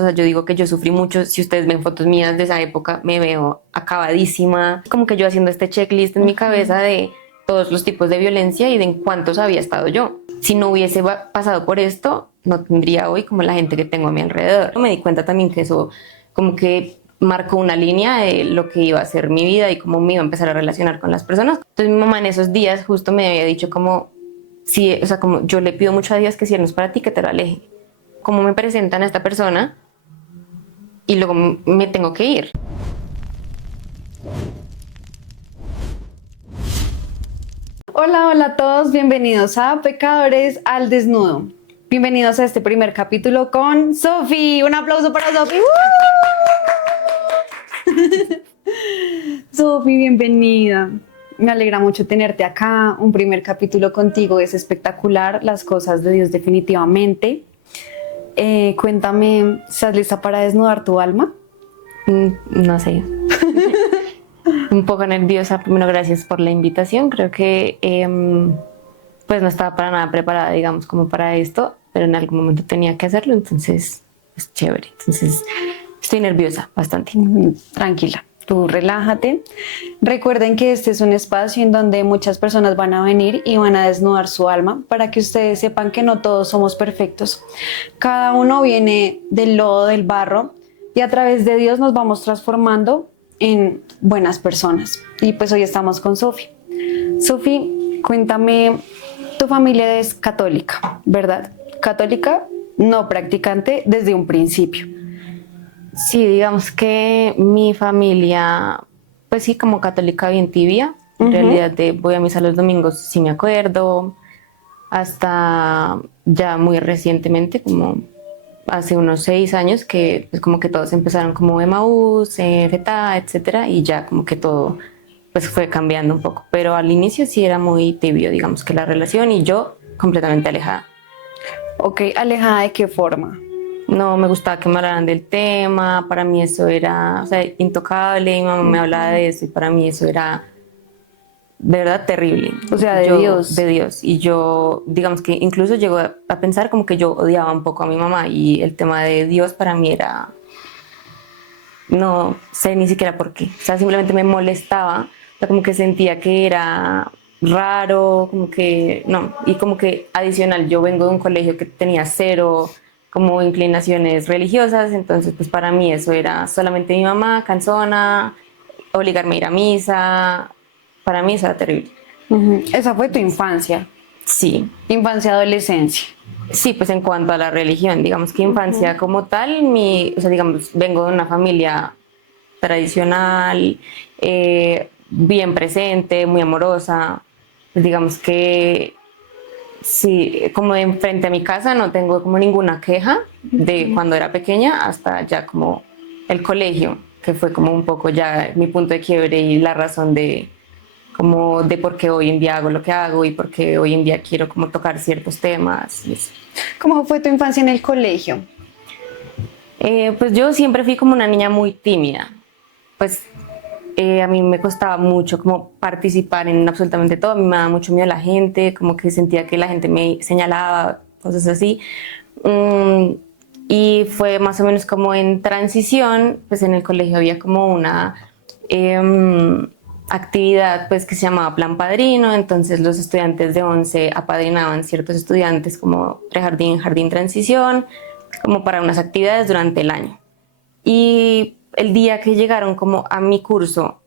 O sea, yo digo que yo sufrí mucho. Si ustedes ven fotos mías de esa época, me veo acabadísima. Como que yo haciendo este checklist en mi cabeza de todos los tipos de violencia y de en cuántos había estado yo. Si no hubiese pasado por esto, no tendría hoy como la gente que tengo a mi alrededor. Me di cuenta también que eso como que marcó una línea de lo que iba a ser mi vida y cómo me iba a empezar a relacionar con las personas. Entonces mi mamá en esos días justo me había dicho como, sí, o sea, como yo le pido mucho a Dios que si Él no es para ti, que te lo aleje. Como me presentan a esta persona y luego me tengo que ir. Hola, hola a todos, bienvenidos a Pecadores al Desnudo. Bienvenidos a este primer capítulo con Sofi. Un aplauso para Sofi. Sofi, bienvenida. Me alegra mucho tenerte acá. Un primer capítulo contigo es espectacular. Las cosas de Dios definitivamente. Cuéntame, ¿estás lista para desnudar tu alma? No sé. Un poco nerviosa. Primero, gracias por la invitación. Creo que pues no estaba para nada preparada, digamos, como para esto, pero en algún momento tenía que hacerlo, entonces es chévere. Entonces estoy nerviosa bastante. Tranquila, tú relájate. Recuerden que este es un espacio en donde muchas personas van a venir y van a desnudar su alma para que ustedes sepan que no todos somos perfectos. Cada uno viene del lodo, del barro, y a través de Dios nos vamos transformando en buenas personas. Y pues hoy estamos con Sofi. Sofi, cuéntame, tu familia es católica, ¿verdad? Católica, no practicante desde un principio. Sí, digamos que mi familia, pues sí, como católica bien tibia. En realidad voy a misa los domingos, sí me acuerdo, hasta ya muy recientemente, como hace unos 6 años, que pues como que todos empezaron como Emaús, Feta, etcétera, y ya como que todo pues fue cambiando un poco. Pero al inicio sí era muy tibio, digamos que la relación, y yo completamente alejada. Ok, ¿alejada de qué forma? No me gustaba que me hablaran del tema, para mí eso era, o sea, intocable, mi mamá me hablaba de eso y para mí eso era de verdad terrible. O sea, de Dios. De Dios. Y yo, digamos que incluso llego a pensar como que yo odiaba un poco a mi mamá y el tema de Dios para mí era, no sé ni siquiera por qué. O sea, simplemente me molestaba, o sea, como que sentía que era raro, como que no. Y como que adicional, yo vengo de un colegio que tenía cero como inclinaciones religiosas, entonces pues para mí eso era solamente mi mamá, cansona, obligarme a ir a misa, para mí eso era terrible. Esa fue tu infancia, Sí, infancia, adolescencia. sí, pues en cuanto a la religión, digamos que infancia como tal, o sea, digamos, vengo de una familia tradicional, bien presente, muy amorosa, pues digamos que sí, como de enfrente a mi casa no tengo como ninguna queja de cuando era pequeña hasta ya como el colegio, que fue como un poco ya mi punto de quiebre y la razón de como de por qué hoy en día hago lo que hago y por qué hoy en día quiero como tocar ciertos temas. Y eso. ¿Cómo fue tu infancia en el colegio? Pues yo siempre fui como una niña muy tímida. Pues a mí me costaba mucho como participar en absolutamente todo. A mí me daba mucho miedo la gente, como que sentía que la gente me señalaba, cosas así. Mm, y fue más o menos como en transición, pues en el colegio había como una actividad pues que se llamaba Plan Padrino, entonces los estudiantes de 11 apadrinaban ciertos estudiantes como prejardín, jardín, transición, como para unas actividades durante el año. Y el día que llegaron como a mi curso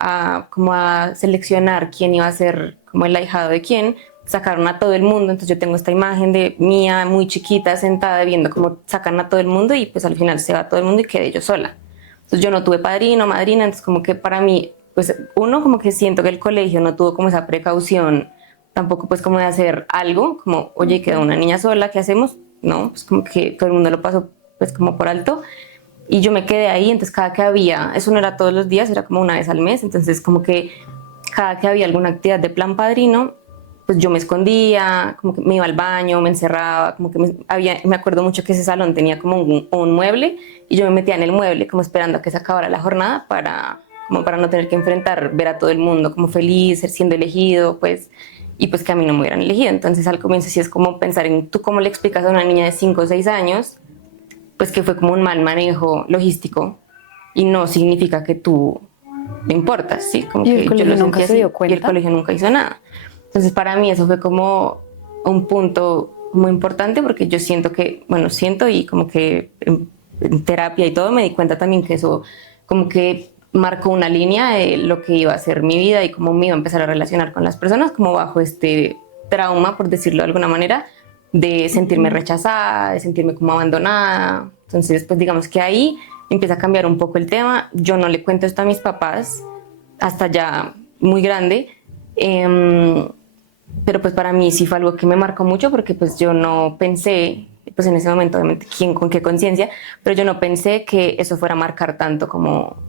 como a seleccionar quién iba a ser como el ahijado de quién, sacaron a todo el mundo. Entonces yo tengo esta imagen de mía muy chiquita sentada viendo cómo sacan a todo el mundo y pues al final se va todo el mundo y quedé yo sola. Entonces yo no tuve padrino, madrina, entonces como que para mí, pues uno como que siento que el colegio no tuvo como esa precaución tampoco pues como de hacer algo, como oye, queda una niña sola, ¿qué hacemos? No, pues como que todo el mundo lo pasó pues como por alto. Y yo me quedé ahí, entonces cada que había, eso no era todos los días, era como una vez al mes, entonces como que cada que había alguna actividad de plan padrino, pues yo me escondía, como que me iba al baño, me encerraba, como que me acuerdo mucho que ese salón tenía como un mueble y yo me metía en el mueble como esperando a que se acabara la jornada como para no tener que enfrentar, ver a todo el mundo como feliz, ser siendo elegido, pues, y pues que a mí no me hubieran elegido. Entonces al comienzo sí es como pensar en tú cómo le explicas a una niña de 5 o 6 años pues que fue como un mal manejo logístico y no significa que tú te importas, ¿sí? Como ¿Y el que yo colegio lo nunca sentí se así dio y el cuenta? colegio nunca hizo nada. Entonces para mí eso fue como un punto muy importante porque yo siento que, bueno, siento y como que en terapia y todo me di cuenta también que eso como que marcó una línea de lo que iba a ser mi vida y cómo me iba a empezar a relacionar con las personas, como bajo este trauma, por decirlo de alguna manera, de sentirme rechazada, de sentirme como abandonada. Entonces, pues digamos que ahí empieza a cambiar un poco el tema. Yo no le cuento esto a mis papás hasta ya muy grande. Pero pues para mí sí fue algo que me marcó mucho porque pues yo no pensé, pues en ese momento obviamente quién con qué conciencia, pero yo no pensé que eso fuera a marcar tanto como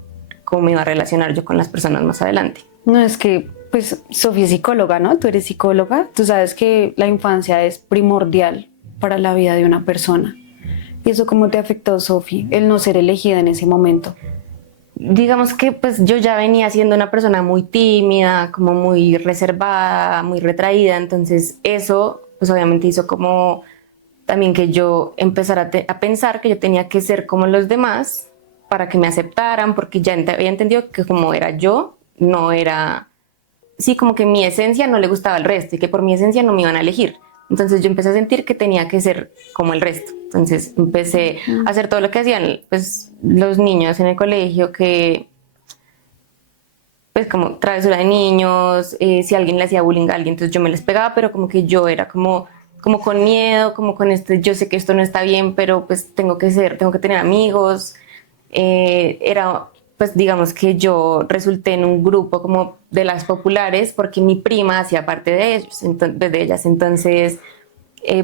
me iba a relacionar yo con las personas más adelante. No, es que, pues, Sofía es psicóloga, ¿no? Tú eres psicóloga. Tú sabes que la infancia es primordial para la vida de una persona. ¿Y eso cómo te afectó, Sofía, el no ser elegida en ese momento? Digamos que pues yo ya venía siendo una persona muy tímida, como muy reservada, muy retraída, entonces eso pues obviamente hizo como también que yo empezara a pensar que yo tenía que ser como los demás para que me aceptaran, porque ya había entendido que como era yo, no era, sí, como que mi esencia no le gustaba al resto y que por mi esencia no me iban a elegir. Entonces yo empecé a sentir que tenía que ser como el resto. Entonces empecé a hacer todo lo que hacían pues, los niños en el colegio, que pues como travesura de niños, si alguien le hacía bullying a alguien, entonces yo me les pegaba, pero como que yo era como con miedo, como con este, yo sé que esto no está bien, pero pues tengo que tener amigos. Era, pues digamos que yo resulté en un grupo como de las populares porque mi prima hacía parte de ellos, de ellas, entonces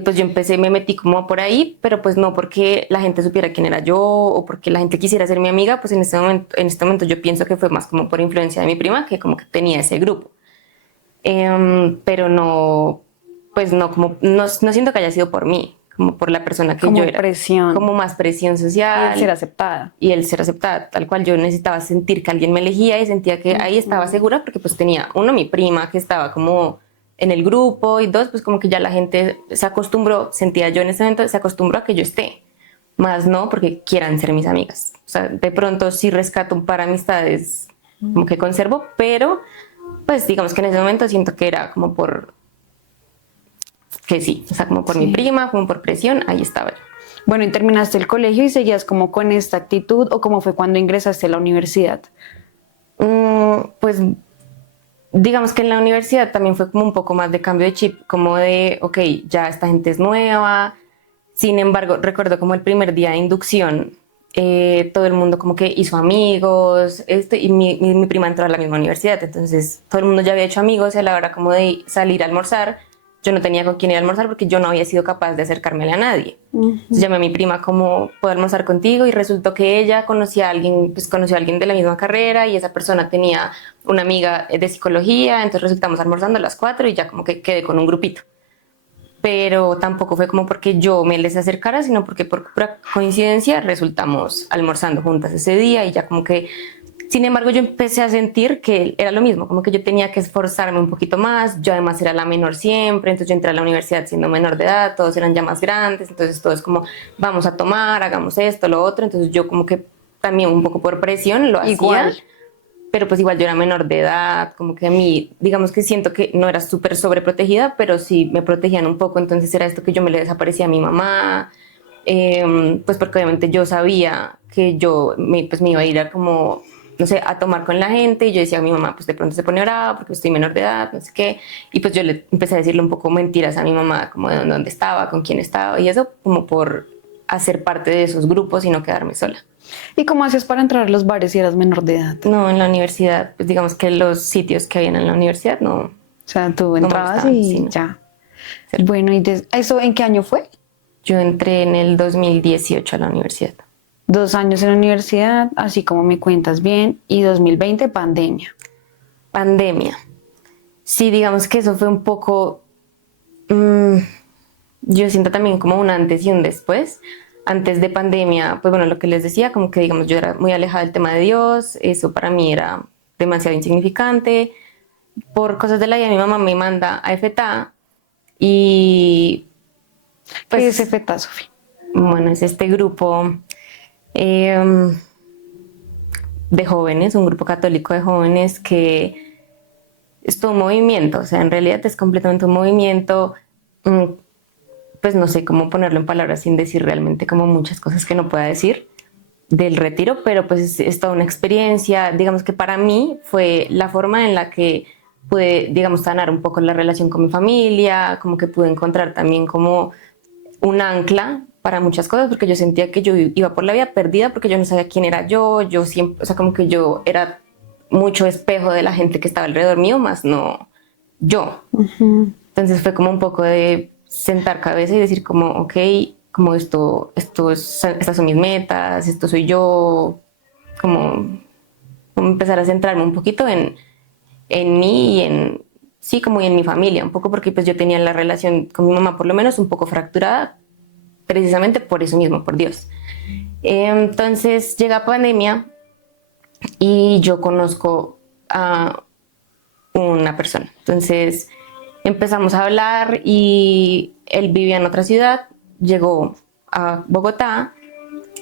pues yo empecé, me metí como por ahí, pero pues no porque la gente supiera quién era yo o porque la gente quisiera ser mi amiga, pues en este momento yo pienso que fue más como por influencia de mi prima que como que tenía ese grupo. Pero no, pues no, como, no siento que haya sido por mí, como por la persona que yo Como era, presión como más presión y el ser social aceptada. y el ser aceptada, tal cual yo necesitaba sentir que alguien me elegía y sentía que ahí estaba segura porque pues tenía uno, mi prima que estaba como en el grupo y dos, pues como que ya la gente se acostumbró, sentía yo en ese momento, se acostumbró a que yo esté, más no porque quieran ser mis amigas. O sea, de pronto sí rescato un par de amistades como que conservo, pero pues digamos que en ese momento siento que era como por, que sí, o sea, como por mi Sí. prima, como por presión, ahí estaba yo. Bueno, y terminaste el colegio y seguías como con esta actitud, o cómo fue cuando ingresaste a la universidad. Pues digamos que en la universidad también fue como un poco más de cambio de chip, como de, ok, ya esta gente es nueva. Sin embargo, recuerdo como el primer día de inducción, todo el mundo como que hizo amigos, y mi prima entró a la misma universidad, entonces todo el mundo ya había hecho amigos y a la hora como de salir a almorzar, yo no tenía con quién ir a almorzar porque yo no había sido capaz de acercarme a nadie. Entonces llamé a mi prima como, ¿puedo almorzar contigo? Y resultó que ella conocía a alguien, pues conoció a alguien de la misma carrera y esa persona tenía una amiga de psicología, entonces resultamos almorzando a las 4 y ya como que quedé con un grupito. Pero tampoco fue como porque yo me les acercara, sino porque por pura coincidencia resultamos almorzando juntas ese día y ya como que, sin embargo, yo empecé a sentir que era lo mismo, como que yo tenía que esforzarme un poquito más, yo además era la menor siempre, entonces yo entré a la universidad siendo menor de edad, todos eran ya más grandes, entonces todo es como, vamos a tomar, hagamos esto, lo otro, entonces yo como que también un poco por presión lo hacía. Igual. Pero pues igual yo era menor de edad, como que a mí, digamos que siento que no era súper sobreprotegida, pero sí me protegían un poco, entonces era esto que yo me le desaparecía a mi mamá, pues porque obviamente yo sabía que pues me iba a ir a como, no sé, a tomar con la gente y yo decía a mi mamá, pues de pronto se pone brava porque estoy menor de edad, no sé qué, y pues yo le empecé a decirle un poco mentiras a mi mamá, como de dónde estaba, con quién estaba, y eso como por hacer parte de esos grupos y no quedarme sola. ¿Y cómo hacías para entrar a los bares si eras menor de edad? No, en la universidad, pues digamos que los sitios que habían en la universidad no, O sea, tú no me entrabas gustaban, y sí, no. ya. Bueno, ¿y eso en qué año fue? Yo entré en el 2018 a la universidad. 2 años en la universidad, así como me cuentas bien, y 2020 pandemia. Pandemia. Sí, digamos que eso fue un poco, mm, yo siento también como un antes y un después. Antes de pandemia, pues bueno, lo que les decía, como que digamos yo era muy alejada del tema de Dios, eso para mí era demasiado insignificante. Por cosas de la vida, mi mamá me manda a FTA y ¿Qué pues es FETA, Sofía? bueno, es este grupo eh, de jóvenes, un grupo católico de jóvenes que es todo un movimiento, o sea, en realidad es completamente un movimiento, pues no sé cómo ponerlo en palabras sin decir realmente como muchas cosas que no pueda decir del retiro, pero pues es toda una experiencia, digamos que para mí fue la forma en la que pude, digamos, sanar un poco la relación con mi familia, como que pude encontrar también como un ancla para muchas cosas, porque yo sentía que yo iba por la vida perdida porque yo no sabía quién era yo siempre, o sea, como que yo era mucho espejo de la gente que estaba alrededor mío, más no yo. Entonces fue como un poco de sentar cabeza y decir como, ok, como estas son mis metas, esto soy yo, como empezar a centrarme un poquito en mí y sí, como en mi familia, un poco porque pues yo tenía la relación con mi mamá por lo menos un poco fracturada, precisamente por eso mismo, por Dios. Entonces llega pandemia y yo conozco a una persona. Entonces empezamos a hablar y él vivía en otra ciudad, llegó a Bogotá,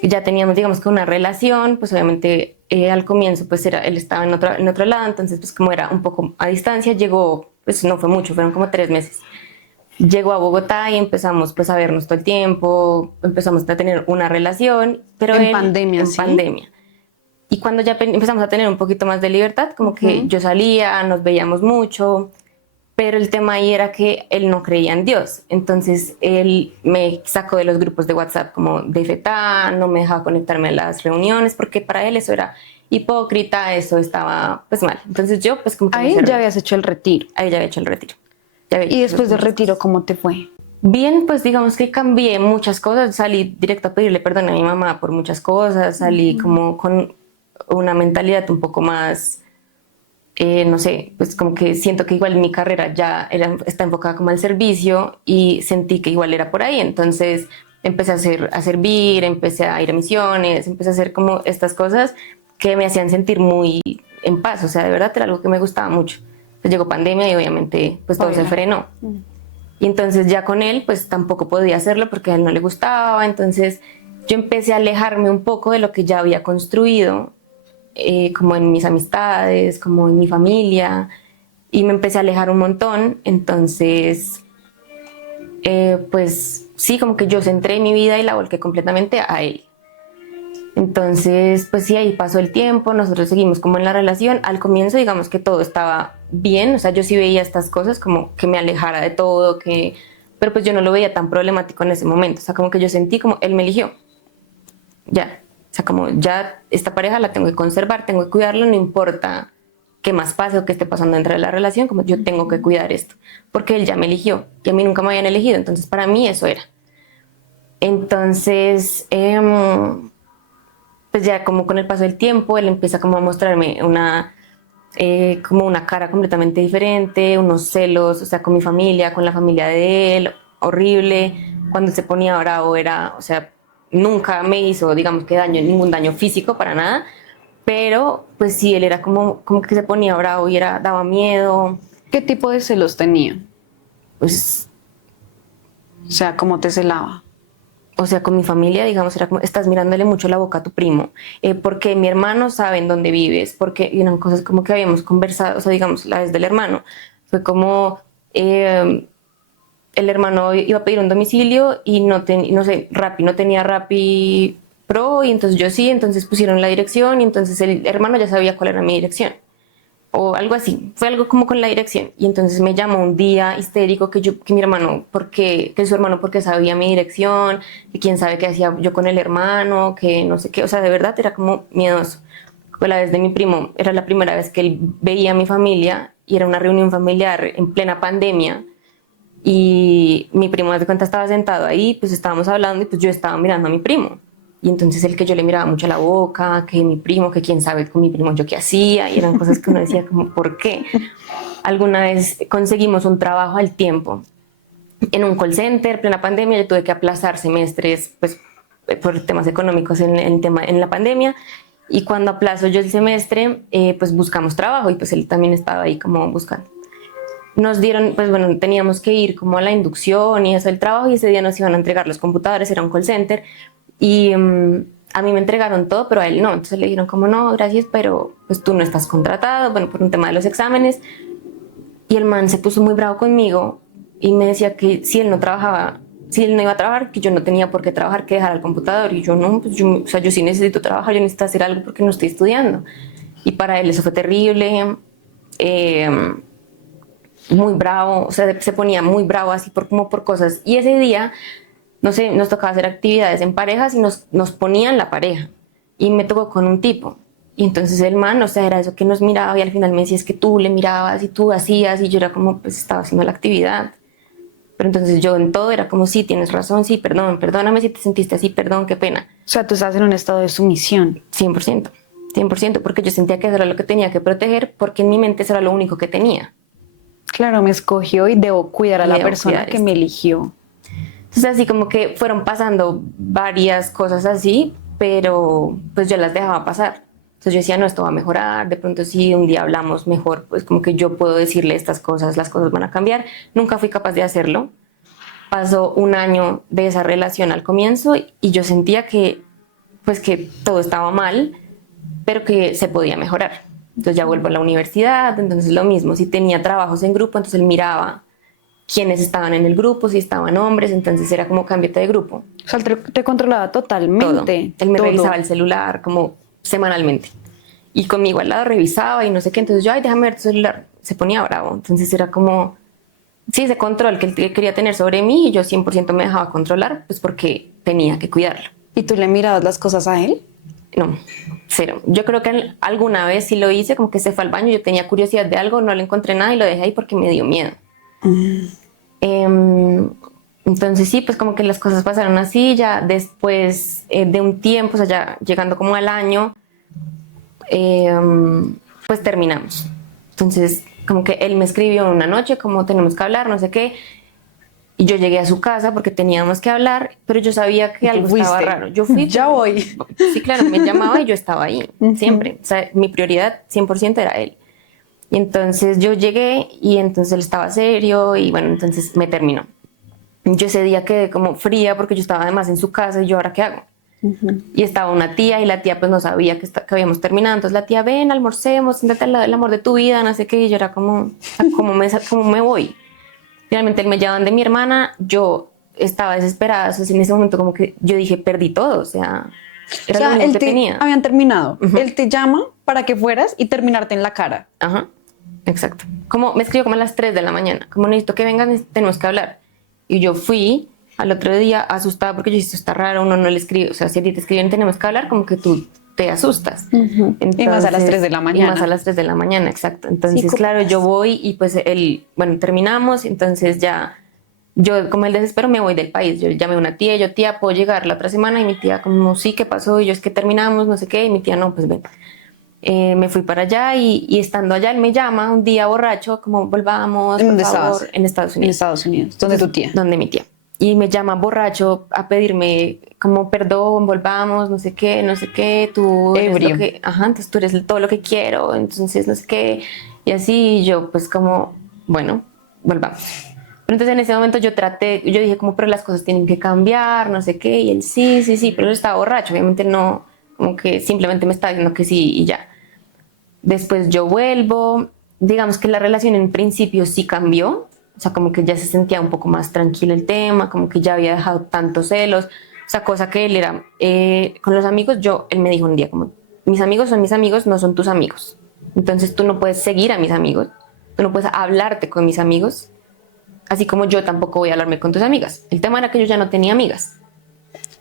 ya teníamos digamos que una relación, pues obviamente al comienzo pues él estaba en otro lado, entonces pues como era un poco a distancia, llegó, pues no fue mucho, fueron como 3 meses. Llegó a Bogotá y empezamos pues a vernos todo el tiempo, empezamos a tener una relación, pero En él pandemia, en ¿sí? pandemia. Y cuando ya empezamos a tener un poquito más de libertad, como que yo salía, nos veíamos mucho, pero el tema ahí era que él no creía en Dios. Entonces él me sacó de los grupos de WhatsApp como de FETA, no me dejaba conectarme a las reuniones, porque para él eso era hipócrita, eso estaba pues mal. Entonces yo pues como que me Ahí cerré. ya habías hecho el retiro. Ahí ya había hecho el retiro. Ya había Y hecho después del muchas retiro, cosas. ¿cómo te fue? Bien, pues digamos que cambié muchas cosas, salí directo a pedirle perdón a mi mamá por muchas cosas, salí como con una mentalidad un poco más, no sé, pues como que siento que igual mi carrera está enfocada como al servicio y sentí que igual era por ahí, entonces empecé a servir, empecé a ir a misiones, empecé a hacer como estas cosas que me hacían sentir muy en paz, o sea, de verdad era algo que me gustaba mucho. Pues llegó pandemia y obviamente pues todo se Obvio. frenó. Y entonces ya con él pues tampoco podía hacerlo porque a él no le gustaba, entonces yo empecé a alejarme un poco de lo que ya había construido, como en mis amistades, como en mi familia, y me empecé a alejar un montón, entonces pues sí, como que yo centré mi vida y la volqué completamente a él. Entonces, pues sí, ahí pasó el tiempo, nosotros seguimos como en la relación. Al comienzo, digamos que todo estaba bien, o sea, yo sí veía estas cosas como que me alejara de todo, pero pues yo no lo veía tan problemático en ese momento, o sea, como que yo sentí como él me eligió, ya, o sea, como ya esta pareja la tengo que conservar, tengo que cuidarla, no importa qué más pase o qué esté pasando dentro de la relación, como yo tengo que cuidar esto, porque él ya me eligió y a mí nunca me habían elegido, entonces para mí eso era. Entonces, pues ya como con el paso del tiempo, él empieza como a mostrarme como una cara completamente diferente, unos celos, o sea, con mi familia, con la familia de él, horrible. Cuando se ponía bravo era, o sea, nunca me hizo, digamos que ningún daño físico para nada, pero pues sí, él era como que se ponía bravo y daba miedo, ¿Qué tipo de celos tenía? pues O sea, ¿cómo te celaba? o sea, con mi familia, digamos, era como, estás mirándole mucho la boca a tu primo, porque mi hermano sabe en dónde vives, porque y eran cosas como que habíamos conversado, o sea, digamos, la vez del hermano, fue como, el hermano iba a pedir un domicilio y no sé, Rappi, no tenía Rappi Pro, y entonces yo sí, entonces pusieron la dirección, y entonces el hermano ya sabía cuál era mi dirección o algo así. Fue algo como con la dirección. Y entonces me llamó un día histérico que mi hermano, que su hermano porque sabía mi dirección, que quién sabe qué hacía yo con el hermano, que no sé qué. O sea, de verdad era como miedoso. Fue la vez de mi primo, era la primera vez que él veía a mi familia y era una reunión familiar en plena pandemia. Y mi primo de cuenta estaba sentado ahí, pues estábamos hablando y pues yo estaba mirando a mi primo. Y entonces el que yo le miraba mucho a la boca, que mi primo, que quién sabe con mi primo yo qué hacía, y eran cosas que uno decía como, ¿por qué? Alguna vez conseguimos un trabajo al tiempo en un call center, plena pandemia, yo tuve que aplazar semestres, pues por temas económicos en la pandemia, y cuando aplazo yo el semestre, pues buscamos trabajo, y pues él también estaba ahí como buscando. nos dieron, pues bueno, teníamos que ir como a la inducción y eso el trabajo y ese día nos iban a entregar los computadores, era un call center y a mí me entregaron todo, pero a él no. Entonces le dijeron como no, gracias, pero pues tú no estás contratado, bueno, por un tema de los exámenes. Y el man se puso muy bravo conmigo y me decía que si él no trabajaba, si él no iba a trabajar, que yo no tenía por qué trabajar, que dejar el computador. Y yo no, pues yo, o sea, yo sí necesito trabajar, yo necesito hacer algo porque no estoy estudiando. Y para él eso fue terrible. Eh, Muy bravo, o sea, se ponía muy bravo así como por cosas. Y ese día, no sé, nos tocaba hacer actividades en parejas y nos ponían la pareja. Y me tocó con un tipo. Y entonces el man, o sea, era eso que nos miraba y al final me decía, es que tú le mirabas y tú hacías y yo era como, pues estaba haciendo la actividad. Pero entonces yo en todo era como, sí, tienes razón, sí, perdón, perdóname si te sentiste así, perdón, qué pena. O sea, tú estás en un estado de sumisión. 100%, 100%, porque yo sentía que eso era lo que tenía que proteger, porque en mi mente eso era lo único que tenía. Claro, me escogió y debo cuidar a Y la debo persona cuidar que esto. me eligió. Entonces así como que fueron pasando varias cosas así, pero pues yo las dejaba pasar. Entonces yo decía, no, esto va a mejorar, de pronto si un día hablamos mejor, pues como que yo puedo decirle estas cosas, las cosas van a cambiar. Nunca fui capaz de hacerlo. Pasó un año de esa relación al comienzo y yo sentía que pues que todo estaba mal, pero que se podía mejorar. Entonces ya vuelvo a la universidad, entonces lo mismo, si tenía trabajos en grupo, entonces él miraba quiénes estaban en el grupo, si estaban hombres, entonces era como cámbiate de grupo. O sea, él te controlaba Todo. totalmente. Él me todo. revisaba el celular como semanalmente. Y conmigo al lado revisaba y no sé qué, entonces yo, ay, déjame ver tu celular. Se ponía bravo. Entonces era como, sí, ese control que él quería tener sobre mí y yo 100% me dejaba controlar, pues porque tenía que cuidarlo. ¿Y tú le mirabas las cosas a él? No, cero. Yo creo que alguna vez sí lo hice, como que se fue al baño, yo tenía curiosidad de algo, no le encontré nada y lo dejé ahí porque me dio miedo. Entonces sí, pues como que las cosas pasaron así, ya después de un tiempo, o sea, ya llegando como al año, pues terminamos. Entonces como que él me escribió una noche como tenemos que hablar, no sé qué, y yo llegué a su casa porque teníamos que hablar, pero yo sabía que ¿Y tú algo estaba fuiste? raro. Yo fui. Ya voy. Sí, claro, me llamaba y yo estaba ahí, siempre. O sea, mi prioridad 100% era él. Y entonces yo llegué y entonces él estaba serio y bueno, entonces me terminó. Yo ese día quedé como fría porque yo estaba además en su casa y yo ahora qué hago. Y estaba una tía y la tía pues no sabía que habíamos terminado. Entonces la tía, ven, almorcemos, siéntate al lado del amor de tu vida, no sé qué. Y yo era como, ¿cómo me voy? Finalmente él me llaman de mi hermana, yo estaba desesperada, o sea, en ese momento como que yo dije, perdí todo, o sea, era lo único que tenía. Habían terminado. Él te llama para que fueras y terminarte en la cara. Ajá, exacto. Como me escribió como a las 3 de la mañana, como necesito que vengan, tenemos que hablar. Y yo fui al otro día asustada porque yo dije, esto está raro, uno no le escribe, o sea, si a ti te escriben tenemos que hablar, como que tú te asustas. Y más a las 3 de la mañana. Y más a las 3 de la mañana, exacto. Entonces, Psicópatas. claro, yo voy y pues él, bueno, terminamos, entonces ya, yo como el desespero me voy del país. Yo llamé a una tía, yo, tía, ¿puedo llegar la otra semana? Y mi tía como, sí, ¿qué pasó? Y yo, es que terminamos, no sé qué, y mi tía, no, pues ven. Me fui para allá y estando allá él me llama un día borracho, como volvamos, ¿En dónde por favor, estabas? en Estados En Unidos. Estados Unidos. ¿Dónde tu tía? Donde mi tía. Y me llama borracho a pedirme como perdón, volvamos, no sé qué, no sé qué, tú eres Ebrio. lo que, ajá, entonces tú eres todo lo que quiero, entonces no sé qué. Y así yo pues como, bueno, volvamos. Pero entonces en ese momento yo dije como, pero las cosas tienen que cambiar, no sé qué, y él sí, sí, sí, pero él estaba borracho, obviamente no, como que simplemente me estaba diciendo que sí y ya. Después yo vuelvo, digamos que la relación en principio sí cambió, o sea, como que ya se sentía un poco más tranquilo el tema, como que ya había dejado tantos celos, o sea, cosa que él era, con los amigos, él me dijo un día como, mis amigos son mis amigos, no son tus amigos, entonces tú no puedes seguir a mis amigos, tú no puedes hablarte con mis amigos, así como yo tampoco voy a hablarme con tus amigas. El tema era que yo ya no tenía amigas.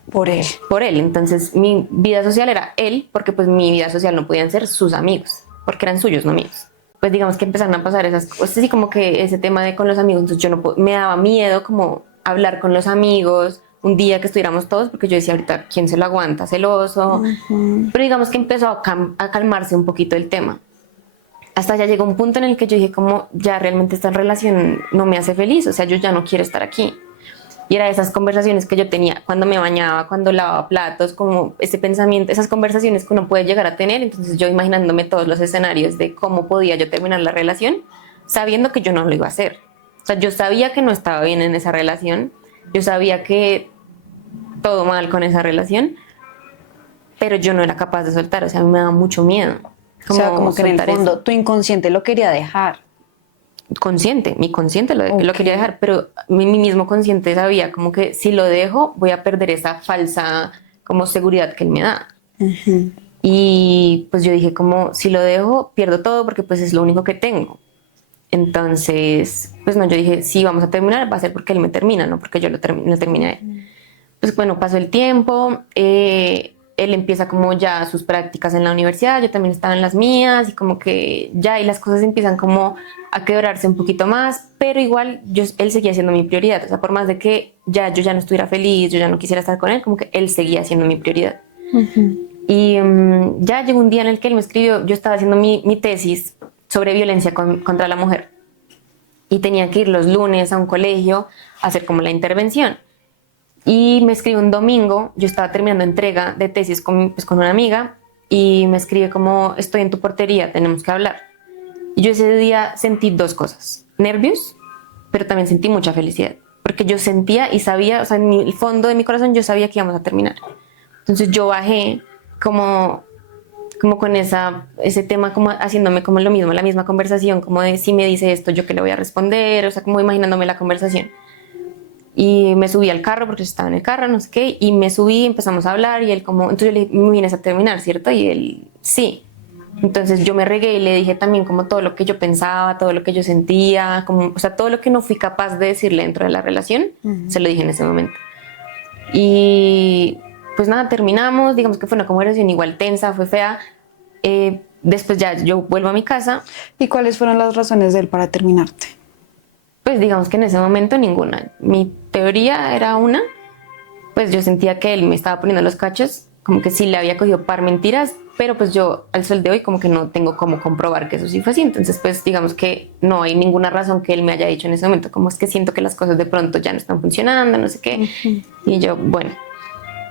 Por él. Por él, entonces mi vida social era él, porque pues mi vida social no podían ser sus amigos, porque eran suyos, no míos. Pues digamos que empezaron a pasar esas cosas, así como que ese tema de con los amigos, entonces yo no me daba miedo como hablar con los amigos, un día que estuviéramos todos, porque yo decía ahorita, ¿quién se lo aguanta? Celoso. Pero digamos que empezó a calmarse un poquito el tema. Hasta ya llegó un punto en el que yo dije como, ya realmente esta relación no me hace feliz, o sea, yo ya no quiero estar aquí. Y era esas conversaciones que yo tenía cuando me bañaba, cuando lavaba platos, como ese pensamiento, esas conversaciones que uno puede llegar a tener. Entonces yo imaginándome todos los escenarios de cómo podía yo terminar la relación, sabiendo que yo no lo iba a hacer. O sea, yo sabía que no estaba bien en esa relación, yo sabía que todo mal con esa relación, pero yo no era capaz de soltar, o sea, a mí me daba mucho miedo. O sea, como que en el soltar fondo eso. tu inconsciente lo quería dejar. Consciente, mi consciente lo Ok. quería dejar, pero mi mismo consciente sabía como que si lo dejo voy a perder esa falsa como seguridad que él me da. Y pues yo dije como si lo dejo pierdo todo porque pues es lo único que tengo. Entonces, pues no, yo dije si vamos a terminar va a ser porque él me termina, no porque yo lo termine a él. Pues bueno, pasó el tiempo, él empieza como ya sus prácticas en la universidad, yo también estaba en las mías y como que ya y las cosas empiezan como a quebrarse un poquito más, pero igual él seguía siendo mi prioridad, o sea, por más de que ya yo ya no estuviera feliz, yo ya no quisiera estar con él, como que él seguía siendo mi prioridad. Y ya llegó un día en el que él me escribió, yo estaba haciendo mi tesis sobre violencia contra la mujer y tenía que ir los lunes a un colegio a hacer como la intervención. Y me escribe un domingo, yo estaba terminando entrega de tesis pues, con una amiga y me escribe como estoy en tu portería, tenemos que hablar. Y yo ese día sentí dos cosas, nervios, pero también sentí mucha felicidad, porque yo sentía y sabía, o sea, en el fondo de mi corazón yo sabía que íbamos a terminar. Entonces yo bajé como, como con ese tema, como haciéndome como lo mismo, la misma conversación, como de si me dice esto, yo qué le voy a responder, o sea, como imaginándome la conversación. Y me subí al carro porque estaba en el carro, no sé qué, y me subí, empezamos a hablar y él como, entonces yo le dije, me vienes a terminar, ¿cierto? Y él, sí. Entonces yo me regué y le dije también como todo lo que yo pensaba, todo lo que yo sentía, como, o sea, todo lo que no fui capaz de decirle dentro de la relación, se lo dije en ese momento. Y pues nada, terminamos, digamos que fue una conversación igual tensa, fue fea. Después ya yo vuelvo a mi casa, ¿Y cuáles fueron las razones de él para terminarte? pues digamos que en ese momento ninguna. Mi teoría era una, pues yo sentía que él me estaba poniendo los cachos, como que sí le había cogido par mentiras, pero pues yo al sol de hoy como que no tengo cómo comprobar que eso sí fue así. Entonces pues digamos que no hay ninguna razón que él me haya dicho en ese momento, como es que siento que las cosas de pronto ya no están funcionando, no sé qué. Y yo, bueno.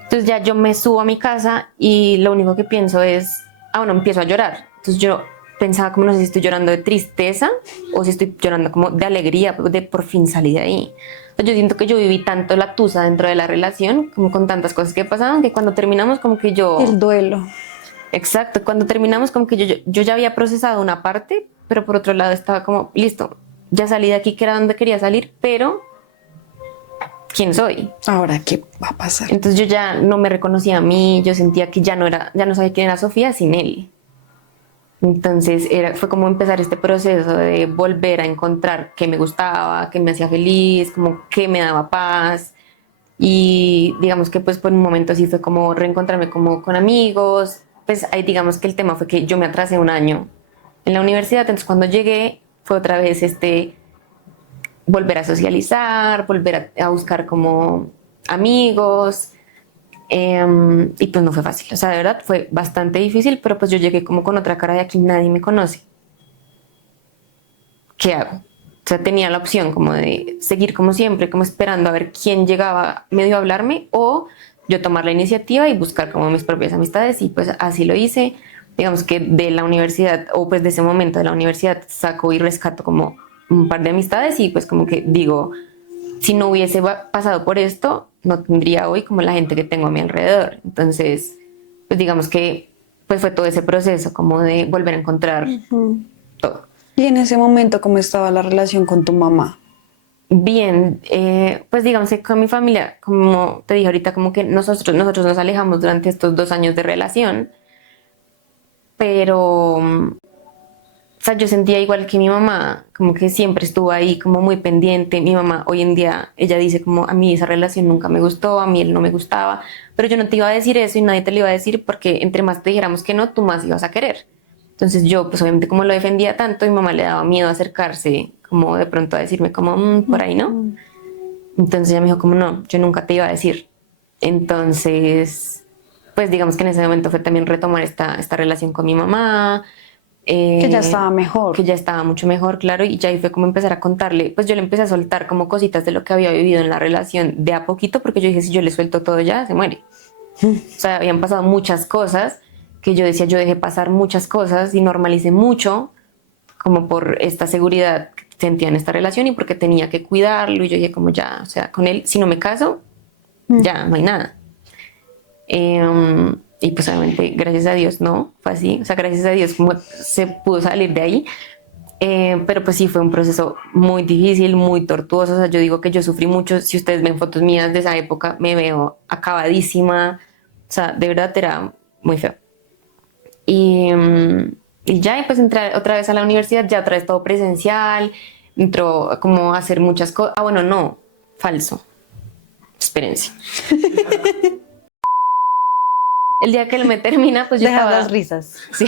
Entonces ya yo me subo a mi casa y lo único que pienso es, bueno, empiezo a llorar. Entonces yo pensaba como no sé si estoy llorando de tristeza o si estoy llorando como de alegría, de por fin salí de ahí. Entonces yo siento que yo viví tanto la tusa dentro de la relación, como con tantas cosas que pasaban, que cuando terminamos como que yo... El duelo. Exacto, cuando terminamos como que yo ya había procesado una parte, pero por otro lado estaba como, listo, ya salí de aquí que era donde quería salir, pero ¿quién soy? Ahora, ¿qué va a pasar? Entonces yo ya no me reconocía a mí, yo sentía que ya no sabía quién era Sofía sin él. Entonces fue como empezar este proceso de volver a encontrar qué me gustaba, qué me hacía feliz, como qué me daba paz. Y digamos que pues por un momento sí fue como reencontrarme como con amigos. Pues ahí digamos que el tema fue que yo me atrasé un año en la universidad, entonces cuando llegué fue otra vez volver a socializar, volver a buscar como amigos. Y pues no fue fácil, o sea, de verdad fue bastante difícil, pero pues yo llegué como con otra cara de aquí nadie me conoce. ¿Qué hago? O sea, tenía la opción como de seguir como siempre, como esperando a ver quién llegaba medio a hablarme o yo tomar la iniciativa y buscar como mis propias amistades y pues así lo hice. Digamos que de la universidad o pues de ese momento de la universidad saco y rescato como un par de amistades y pues como que digo, si no hubiese pasado por esto, no tendría hoy como la gente que tengo a mi alrededor. Entonces, pues digamos que pues fue todo ese proceso como de volver a encontrar todo. Y en ese momento, ¿cómo estaba la relación con tu mamá? Bien, pues digamos que con mi familia, como te dije ahorita, como que nosotros nos alejamos durante estos 2 años de relación, pero o sea, yo sentía igual que mi mamá, como que siempre estuvo ahí, como muy pendiente. Mi mamá hoy en día, ella dice como a mí esa relación nunca me gustó, a mí él no me gustaba, pero yo no te iba a decir eso y nadie te lo iba a decir porque entre más te dijéramos que no, tú más ibas a querer. Entonces yo, pues obviamente como lo defendía tanto, mi mamá le daba miedo acercarse, como de pronto a decirme como, por ahí no. Entonces ella me dijo como, no, yo nunca te iba a decir. Entonces, pues digamos que en ese momento fue también retomar esta relación con mi mamá, Que ya estaba mejor. que ya estaba mucho mejor, claro, y ya ahí fue como empezar a contarle, pues yo le empecé a soltar como cositas de lo que había vivido en la relación de a poquito, porque yo dije, si yo le suelto todo ya, se muere. O sea, habían pasado muchas cosas que yo decía, yo dejé pasar muchas cosas y normalicé mucho como por esta seguridad que sentía en esta relación y porque tenía que cuidarlo. Y yo dije como ya, o sea, con él, si no me caso, ya no hay nada. Y pues obviamente, gracias a Dios, no, fue así. O sea, gracias a Dios como se pudo salir de ahí. Pero pues sí, fue un proceso muy difícil, muy tortuoso. O sea, yo digo que yo sufrí mucho. Si ustedes ven fotos mías de esa época, me veo acabadísima. O sea, de verdad era muy feo. Y ya, y pues entré otra vez a la universidad, ya otra vez todo presencial. Entró como a hacer muchas cosas. Ah, bueno, no, falso. Espérense. El día que él me termina, pues yo Deja estaba... las risas. Sí.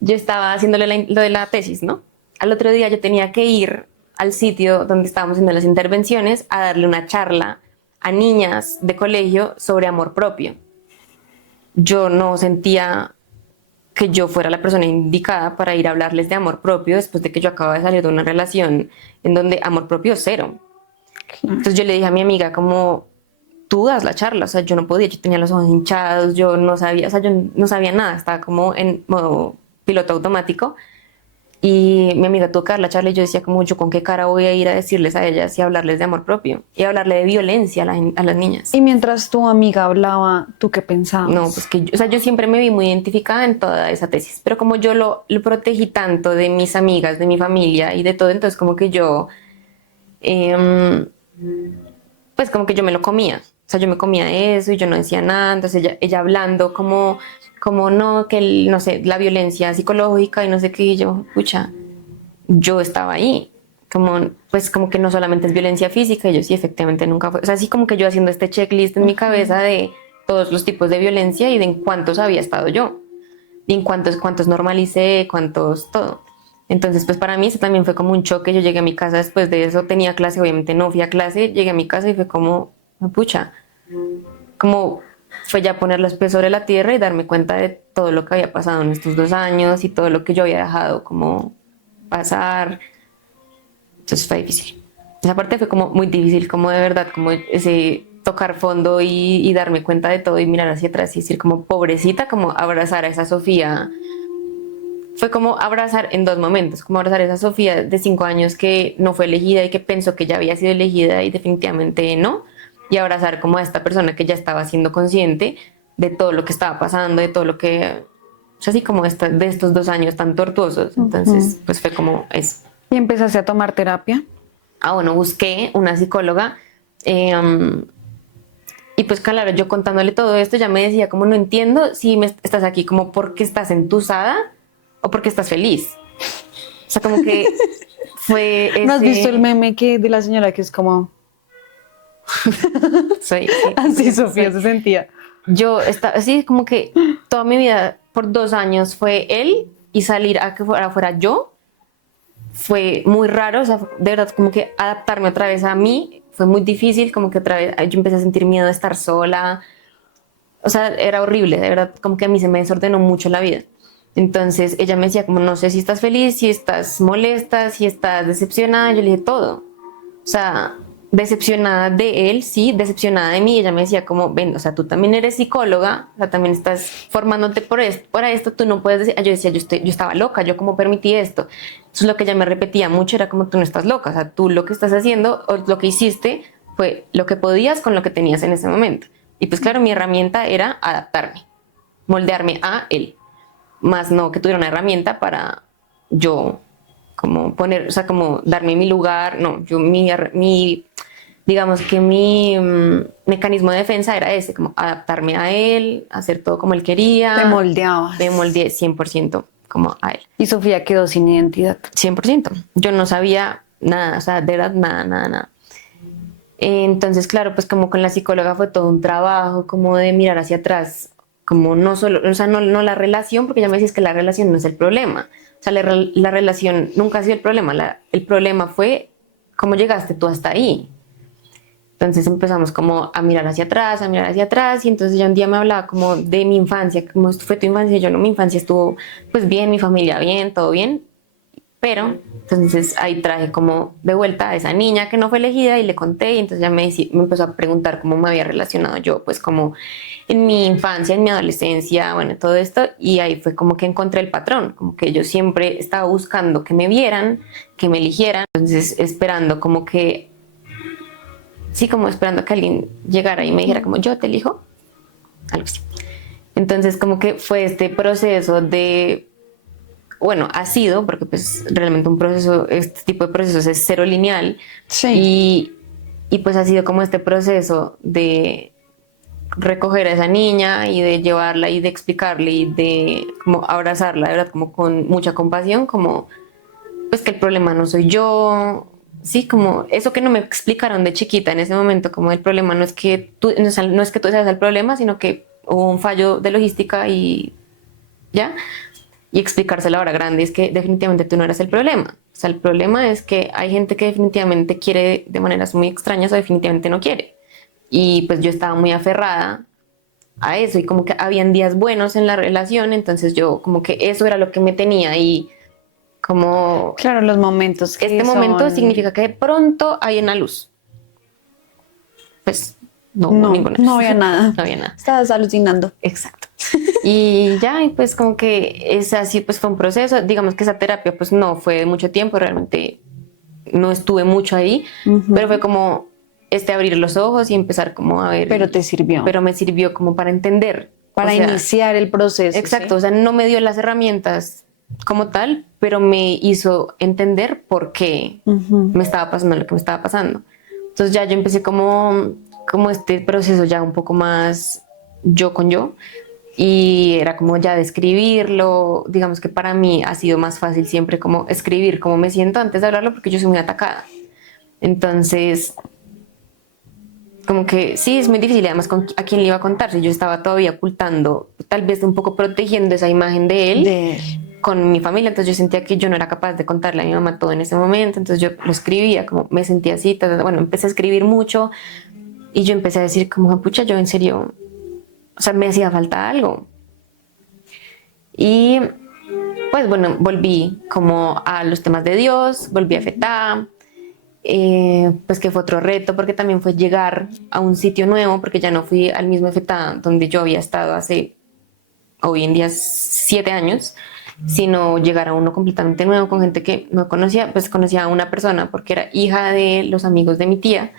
Yo estaba haciéndole lo de la tesis, ¿no? Al otro día yo tenía que ir al sitio donde estábamos haciendo las intervenciones a darle una charla a niñas de colegio sobre amor propio. Yo no sentía que yo fuera la persona indicada para ir a hablarles de amor propio después de que yo acababa de salir de una relación en donde amor propio cero. Entonces yo le dije a mi amiga como, tú das la charla, o sea, yo no podía, yo tenía los ojos hinchados, yo no sabía, o sea, yo no sabía nada, estaba como en modo piloto automático. Y mi amiga tuvo que dar la charla y yo decía como, yo con qué cara voy a ir a decirles a ellas y hablarles de amor propio y hablarle de violencia a las niñas. Y mientras tu amiga hablaba, ¿tú qué pensabas? No, pues que o sea, yo siempre me vi muy identificada en toda esa tesis, pero como yo lo protegí tanto de mis amigas, de mi familia y de todo, entonces como que yo, pues como que yo me lo comía. O sea, yo me comía eso y yo no decía nada. Entonces ella hablando como no, que no sé, la violencia psicológica y no sé qué. Y yo, pucha, yo estaba ahí. Como, pues como que no solamente es violencia física. Y yo sí, efectivamente nunca fue. O sea, así como que yo haciendo este checklist en mi cabeza de todos los tipos de violencia y de en cuántos había estado yo. Y en cuántos normalicé, cuántos, todo. Entonces, pues para mí eso también fue como un choque. Yo llegué a mi casa después de eso, tenía clase, obviamente no fui a clase, llegué a mi casa y fue como, pucha, como fue ya poner los pies sobre la tierra y darme cuenta de todo lo que había pasado en estos 2 años y todo lo que yo había dejado como pasar. Entonces fue difícil. Esa parte fue como muy difícil, como de verdad, como ese tocar fondo y darme cuenta de todo y mirar hacia atrás y decir como pobrecita, como abrazar a esa Sofía. Fue como abrazar en dos momentos, como abrazar a esa Sofía de 5 años que no fue elegida y que pensó que ya había sido elegida y definitivamente no, y abrazar como a esta persona que ya estaba siendo consciente de todo lo que estaba pasando, de todo lo que, o sea, así como de estos 2 años tan tortuosos. Entonces, pues fue como eso. ¿Y empezaste a tomar terapia? Ah, bueno, busqué una psicóloga y pues claro, yo contándole todo esto, ya me decía como no entiendo si estás aquí como porque estás entusada o porque estás feliz. O sea, como que fue ese... ¿No has visto el meme de la señora que es como... Sí, Así Sofía se sentía. Yo estaba así como que toda mi vida por 2 años fue él y salir a que fuera yo fue muy raro. O sea, de verdad como que adaptarme otra vez a mí fue muy difícil, como que otra vez yo empecé a sentir miedo de estar sola. O sea, era horrible, de verdad, como que a mí se me desordenó mucho la vida. Entonces ella me decía como no sé si estás feliz, si estás molesta, si estás decepcionada. Yo le dije todo. O sea, decepcionada de él, sí, decepcionada de mí. Ella me decía como, ven, o sea, tú también eres psicóloga, o sea, también estás formándote para esto, tú no puedes decir. Yo decía, yo estaba loca, yo cómo permití esto. Entonces lo que ella me repetía mucho era como, tú no estás loca, o sea, tú lo que estás haciendo o lo que hiciste fue lo que podías con lo que tenías en ese momento. Y pues claro, mi herramienta era adaptarme, moldearme a él, más no que tuviera una herramienta para yo como poner, o sea, como darme mi lugar. No, yo digamos que mi mecanismo de defensa era ese, como adaptarme a él, hacer todo como él quería. Te moldeabas. Me moldeé 100% como a él. Y Sofía quedó sin identidad. 100%. Yo no sabía nada, o sea, de verdad nada, nada, nada. Entonces, claro, pues como con la psicóloga fue todo un trabajo, como de mirar hacia atrás, como no solo, o sea, no la relación, porque ya me decís que la relación no es el problema. O sea, la relación nunca ha sido el problema. El problema fue cómo llegaste tú hasta ahí. Entonces empezamos como a mirar hacia atrás, y entonces ya un día me hablaba como de mi infancia, como fue tu infancia. Yo no, mi infancia estuvo pues bien, mi familia bien, todo bien, Pero entonces ahí traje como de vuelta a esa niña que no fue elegida y le conté y entonces ya me empezó a preguntar cómo me había relacionado yo, pues como en mi infancia, en mi adolescencia, bueno, todo esto, y ahí fue como que encontré el patrón, como que yo siempre estaba buscando que me vieran, que me eligieran, entonces esperando como que, sí, como esperando que alguien llegara y me dijera como yo te elijo, algo así. Entonces como que fue este proceso de, bueno, ha sido, porque pues realmente un proceso, este tipo de procesos es cero lineal, Sí. y pues ha sido como este proceso de recoger a esa niña y de llevarla y de explicarle y de como abrazarla, de verdad, como con mucha compasión, como pues que el problema no soy yo, sí, como eso que no me explicaron de chiquita en ese momento, como el problema no es que tú, no es que tú seas el problema, sino que hubo un fallo de logística y ya, y explicárselo ahora grande, es que definitivamente tú no eres el problema. O sea, el problema es que hay gente que definitivamente quiere de maneras muy extrañas o definitivamente no quiere. Y pues yo estaba muy aferrada a eso y como que habían días buenos en la relación, entonces yo como que eso era lo que me tenía ahí como Claro, los momentos que este momento son... significa que de pronto hay una luz. Pues no hubo No, ninguna luz. no había nada. No había nada. Estabas alucinando. Exacto. Y ya, y pues como que es así, pues fue un proceso. Digamos que esa terapia pues no fue de mucho tiempo, realmente no estuve mucho ahí, pero fue como abrir los ojos y empezar como a ver. Pero te sirvió. Pero me sirvió como para entender. Para o sea, iniciar el proceso. Exacto, ¿sí? o sea, no me dio las herramientas como tal, pero me hizo entender por qué me estaba pasando lo que me estaba pasando. Entonces ya yo empecé como este proceso ya un poco más yo con yo y era como ya de escribirlo. Digamos que para mí ha sido más fácil siempre como escribir cómo me siento antes de hablarlo porque yo soy muy atacada. Entonces, como que sí, es muy difícil, además a quién le iba a contar si yo estaba todavía ocultando, tal vez un poco protegiendo esa imagen de él con mi familia, entonces yo sentía que yo no era capaz de contarle a mi mamá todo en ese momento, entonces yo lo escribía, como me sentía así, bueno, empecé a escribir mucho y yo empecé a decir como, pucha, yo en serio, o sea, me hacía falta algo. Y pues bueno, volví como a los temas de Dios, volví a FETA, pues que fue otro reto porque también fue llegar a un sitio nuevo porque ya no fui al mismo FETA donde yo había estado hace hoy en día 7 años, sino llegar a uno completamente nuevo con gente que no conocía, pues conocía a una persona porque era hija de los amigos de mi tía,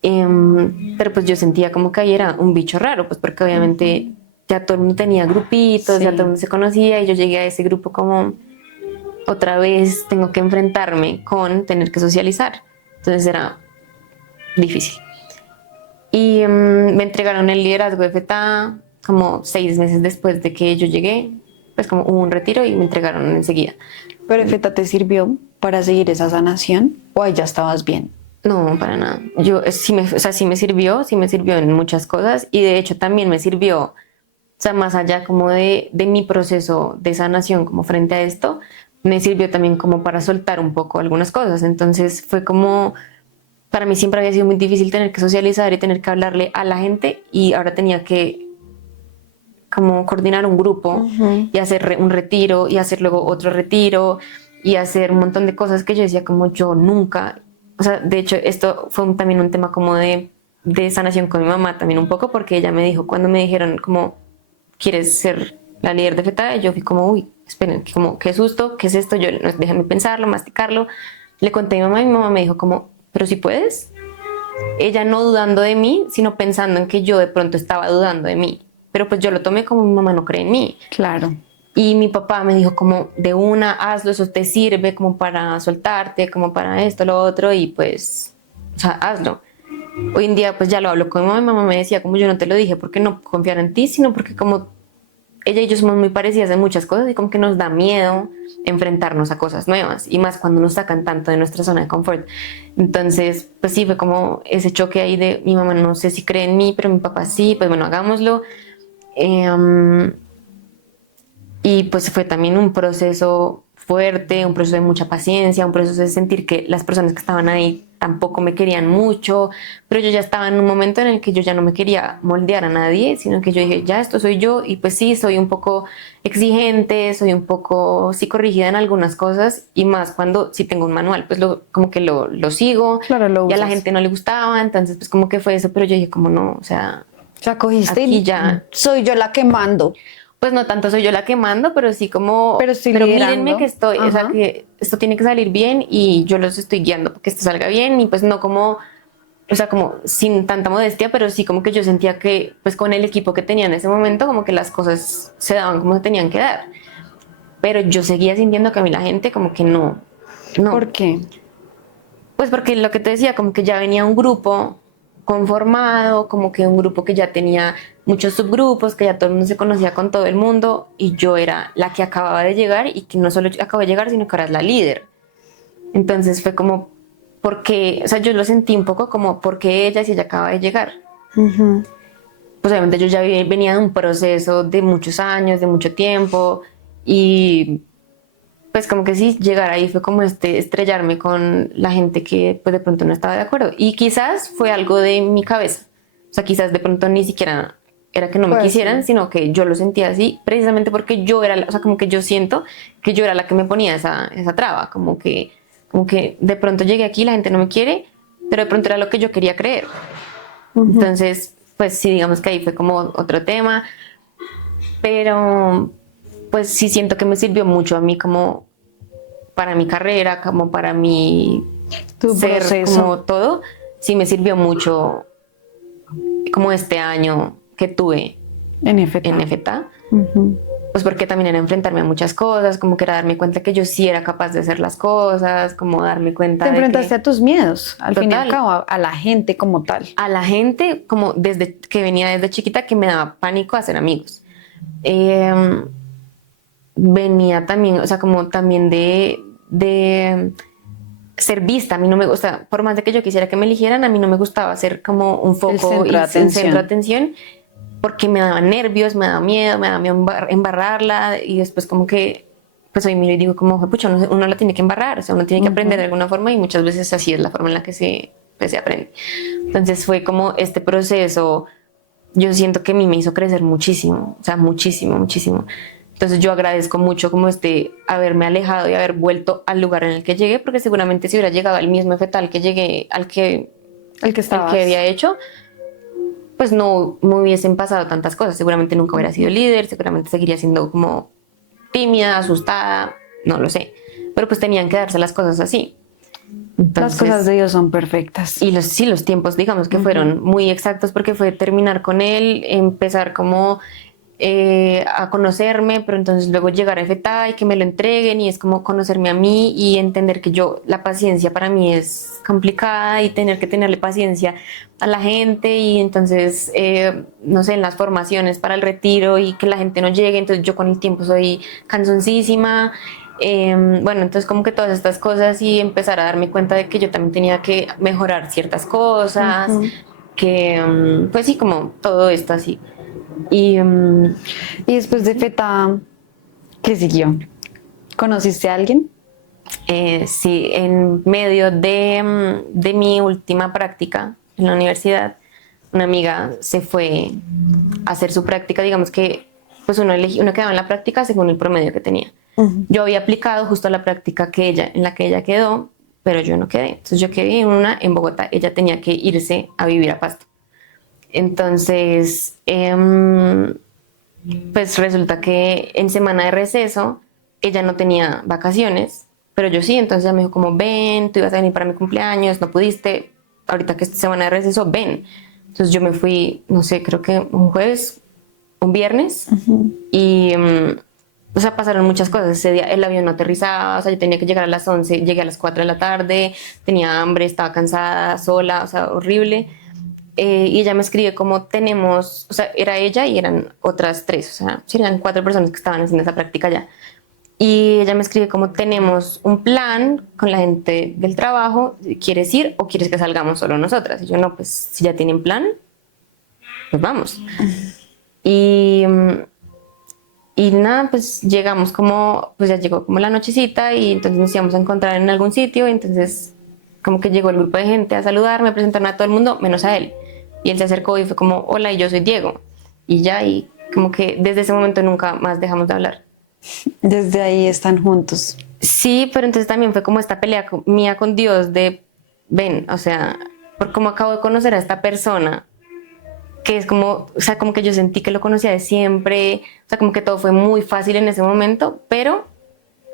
pero pues yo sentía como que ahí era un bicho raro, pues porque obviamente ya todo el mundo tenía grupitos, ya todo el mundo se conocía y yo llegué a ese grupo como otra vez tengo que enfrentarme con tener que socializar. Entonces era difícil. Y me entregaron el liderazgo de FETA como 6 meses después de que yo llegué, pues como hubo un retiro y me entregaron enseguida. ¿Pero FETA te sirvió para seguir esa sanación o ahí ya estabas bien? No, para nada. Yo sí me sirvió en muchas cosas y de hecho también me sirvió, o sea, más allá como de mi proceso de sanación como frente a esto, me sirvió también como para soltar un poco algunas cosas. Entonces fue como, para mí siempre había sido muy difícil tener que socializar y tener que hablarle a la gente y ahora tenía que como coordinar un grupo y hacer un retiro y hacer luego otro retiro y hacer un montón de cosas que yo decía como yo nunca, o sea, de hecho esto fue también un tema como de sanación con mi mamá también un poco porque ella me dijo cuando me dijeron como ¿quieres ser la líder de FETA? Y yo fui como uy, esperen, como qué susto, qué es esto, yo déjame pensarlo, masticarlo, le conté a mi mamá me dijo como pero si puedes, ella no dudando de mí sino pensando en que yo de pronto estaba dudando de mí. Pero pues yo lo tomé como mi mamá no cree en mí. Claro. Y mi papá me dijo como de una, hazlo, eso te sirve como para soltarte, como para esto, lo otro, y pues, o sea, hazlo. Hoy en día pues ya lo hablo con mi mamá me decía como yo no te lo dije porque no confiar en ti, sino porque como ella y yo somos muy parecidas en muchas cosas y como que nos da miedo enfrentarnos a cosas nuevas y más cuando nos sacan tanto de nuestra zona de confort. Entonces, pues sí, fue como ese choque ahí de mi mamá no sé si cree en mí, pero mi papá sí, pues bueno, hagámoslo. Y pues fue también un proceso fuerte, un proceso de mucha paciencia, un proceso de sentir que las personas que estaban ahí tampoco me querían mucho, pero yo ya estaba en un momento en el que yo ya no me quería moldear a nadie, sino que yo dije, ya esto soy yo, y pues sí, soy un poco exigente, soy un poco psicorrígida en algunas cosas, y más cuando sí tengo un manual, pues como que lo sigo, Claro, lo y a la usas. gente no le gustaba, entonces pues como que fue eso, pero yo dije como no, o sea, O sea, cogiste aquí y ya, soy yo la que mando. pues no tanto soy yo la que mando, pero sí como, Pero estoy mírenme liderando. que estoy, o sea, Ajá. que esto tiene que salir bien y yo los estoy guiando para que esto salga bien y pues no como, o sea, como sin tanta modestia, pero sí como que yo sentía que pues con el equipo que tenía en ese momento como que las cosas se daban como se tenían que dar. Pero yo seguía sintiendo que a mí la gente como que no. ¿Por qué? Pues porque lo que te decía, como que ya venía un grupo conformado, como que un grupo que ya tenía muchos subgrupos, que ya todo el mundo se conocía con todo el mundo y yo era la que acababa de llegar y que no solo acabo de llegar, sino que ahora es la líder. Entonces fue como, porque, o sea, yo lo sentí un poco como, porque ella si ella acaba de llegar? Pues obviamente yo ya venía de un proceso de muchos años, de mucho tiempo y pues como que sí, llegar ahí fue como estrellarme con la gente que pues de pronto no estaba de acuerdo. Y quizás fue algo de mi cabeza. O sea, quizás de pronto ni siquiera era que no me Puede quisieran, ser. sino que yo lo sentía así, precisamente porque yo era, o sea, como que yo siento que yo era la que me ponía esa traba, como que de pronto llegué aquí, la gente no me quiere, pero de pronto era lo que yo quería creer. Entonces, pues sí, digamos que ahí fue como otro tema, pero pues sí siento que me sirvió mucho a mí como para mi carrera, como para mi Tu ser, proceso. como todo, sí me sirvió mucho como este año que tuve NFT. en FTA, pues porque también era enfrentarme a muchas cosas, como que era darme cuenta que yo sí era capaz de hacer las cosas, como darme cuenta Te de enfrentaste que a tus miedos, al fin y al Total. cabo, a la gente como tal. a la gente, como desde que venía desde chiquita, que me daba pánico hacer amigos. Eh, venía también, o sea, como también de ser vista. A mí no me gusta, por más de que yo quisiera que me eligieran, a mí no me gustaba ser como un foco centro y de un centro de atención. atención, porque me daba nervios, me daba miedo embarrarla y después como que, pues hoy miro y digo como, pucha, uno la tiene que embarrar, o sea, uno tiene que aprender de alguna forma y muchas veces así es la forma en la que pues, se aprende. Entonces fue como este proceso, yo siento que a mí me hizo crecer muchísimo, o sea, muchísimo, muchísimo. Entonces yo agradezco mucho como haberme alejado y haber vuelto al lugar en el que llegué, porque seguramente si hubiera llegado al mismo fetal que llegué, El que el estabas. que había hecho, pues no me hubiesen pasado tantas cosas. Seguramente nunca hubiera sido líder, seguramente seguiría siendo como tímida, asustada, no lo sé. Pero pues tenían que darse las cosas así. Las Entonces, cosas de Dios son perfectas. y sí, los tiempos, digamos que fueron muy exactos porque fue terminar con él, empezar como a conocerme, pero entonces luego llegar a FETA y que me lo entreguen y es como conocerme a mí y entender que la paciencia para mí es complicada y tener que tenerle paciencia a la gente y entonces, no sé, en las formaciones para el retiro y que la gente no llegue, entonces yo con el tiempo soy cansoncísima. Bueno, entonces como que todas estas cosas y empezar a darme cuenta de que yo también tenía que mejorar ciertas cosas, que pues sí, como todo esto así. Y Y después de FETA, ¿qué siguió? ¿Conociste a alguien? sí, en medio de mi última práctica en la universidad, una amiga se fue a hacer su práctica, digamos que pues uno quedaba en la práctica según el promedio que tenía. Yo había aplicado justo a la práctica en la que ella quedó, pero yo no quedé. Entonces yo quedé en una en Bogotá, ella tenía que irse a vivir a Pasto. Entonces, pues resulta que en semana de receso ella no tenía vacaciones, pero yo sí, entonces ella me dijo como, ven, tú ibas a venir para mi cumpleaños, no pudiste, ahorita que es semana de receso, ven. Entonces yo me fui, no sé, creo que un jueves, un viernes, y, o sea, pasaron muchas cosas. Ese día el avión no aterrizaba, o sea, yo tenía que llegar a las 11, llegué a las 4 de la tarde, tenía hambre, estaba cansada, sola, o sea, horrible. Y ella me escribe como tenemos, o sea, era ella y eran otras tres, o sea, eran cuatro personas que estaban haciendo esa práctica ya. Y ella me escribe como tenemos un plan con la gente del trabajo, ¿quieres ir o quieres que salgamos solo nosotras? Y yo no, pues si ya tienen plan, pues vamos. Y, Y nada, pues llegamos como, pues ya llegó como la nochecita y entonces nos íbamos a encontrar en algún sitio y entonces como que llegó el grupo de gente a saludarme, presentaron a todo el mundo, menos a él. Y él se acercó y fue como, hola, y yo soy Diego. Y ya, y como que desde ese momento nunca más dejamos de hablar. Desde ahí están juntos. Sí, pero entonces también fue como esta pelea mía con Dios de, ven, o sea, por cómo acabo de conocer a esta persona, que es como, o sea, como que yo sentí que lo conocía de siempre, o sea, como que todo fue muy fácil en ese momento, pero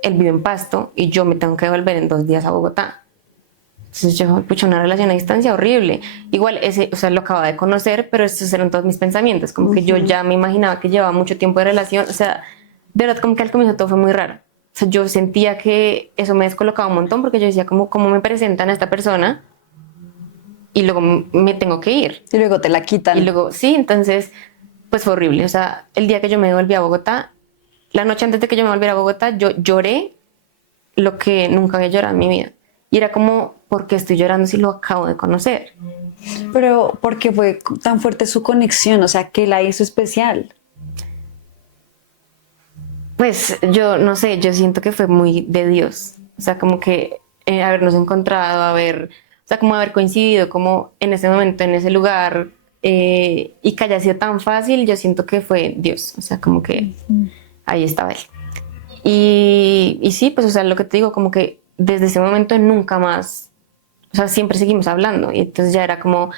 él vive en Pasto y yo me tengo que devolver en 2 días a Bogotá. Entonces yo, pucha, una relación a distancia horrible. Igual ese, o sea, lo acababa de conocer, pero estos eran todos mis pensamientos, como que yo ya me imaginaba que llevaba mucho tiempo de relación, o sea, de verdad como que al comienzo todo fue muy raro. O sea, yo sentía que eso me descolocaba un montón porque yo decía, ¿cómo me presentan a esta persona? Y luego me tengo que ir. Y luego te la quitan. Y luego, sí, entonces, pues fue horrible. O sea, el día que yo me devolví a Bogotá, la noche antes de que yo me volviera a Bogotá, yo lloré lo que nunca había llorado en mi vida. Y era como, ¿por qué estoy llorando si lo acabo de conocer? Pero ¿por qué fue tan fuerte su conexión? O sea, ¿qué la hizo especial? Pues yo no sé, yo siento que fue muy de Dios. O sea, como que habernos encontrado, o sea, como haber coincidido como en ese momento, en ese lugar, y que haya sido tan fácil, yo siento que fue Dios. O sea, como que ahí estaba él. Y sí, pues, o sea, lo que te digo, como que desde ese momento nunca más, o sea, siempre seguimos hablando. Y entonces ya era como,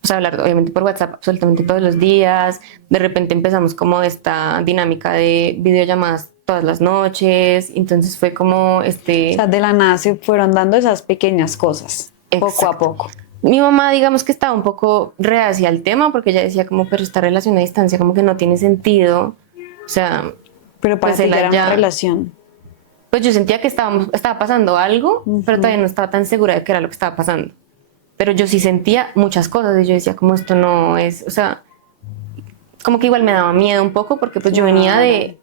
pues, hablar obviamente por WhatsApp absolutamente todos los días. De repente empezamos como esta dinámica de videollamadas todas las noches. Entonces fue como O sea, de la nada se fueron dando esas pequeñas cosas, poco a Exacto. poco. Mi mamá, digamos que estaba un poco reacia al tema porque ella decía como, pero esta relación a distancia como que no tiene sentido. O sea, Pero para pues ti él ya era una allá, relación. pues yo sentía que estaba pasando algo, pero todavía no estaba tan segura de qué era lo que estaba pasando. Pero yo sí sentía muchas cosas y yo decía como esto no es, o sea, como que igual me daba miedo un poco porque pues yo venía de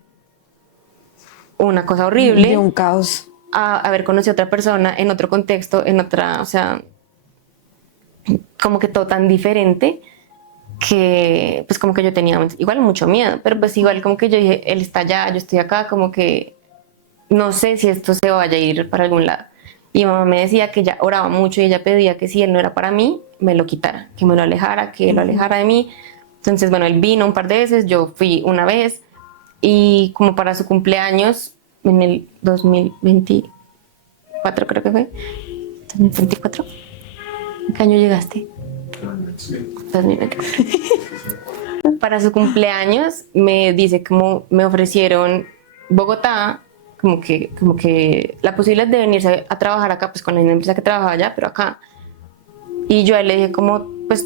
una cosa horrible De un caos. a haber conocido a otra persona en otro contexto, en otra, o sea, como que todo tan diferente que pues como que yo tenía igual mucho miedo, pero pues igual como que yo dije, él está allá, yo estoy acá, como que no sé si esto se vaya a ir para algún lado. Y mi mamá me decía que ella oraba mucho y ella pedía que si él no era para mí, me lo quitara, que me lo alejara, que lo alejara de mí. Entonces, bueno, él vino un par de veces, yo fui una vez y como para su cumpleaños, en el 2024 creo que fue, 2024. ¿Qué año llegaste? 2024. Para su cumpleaños me dice como me ofrecieron Bogotá, como que la posibilidad de venirse a trabajar acá, pues con la misma empresa que trabajaba allá, pero acá. Y yo a él le dije como, pues,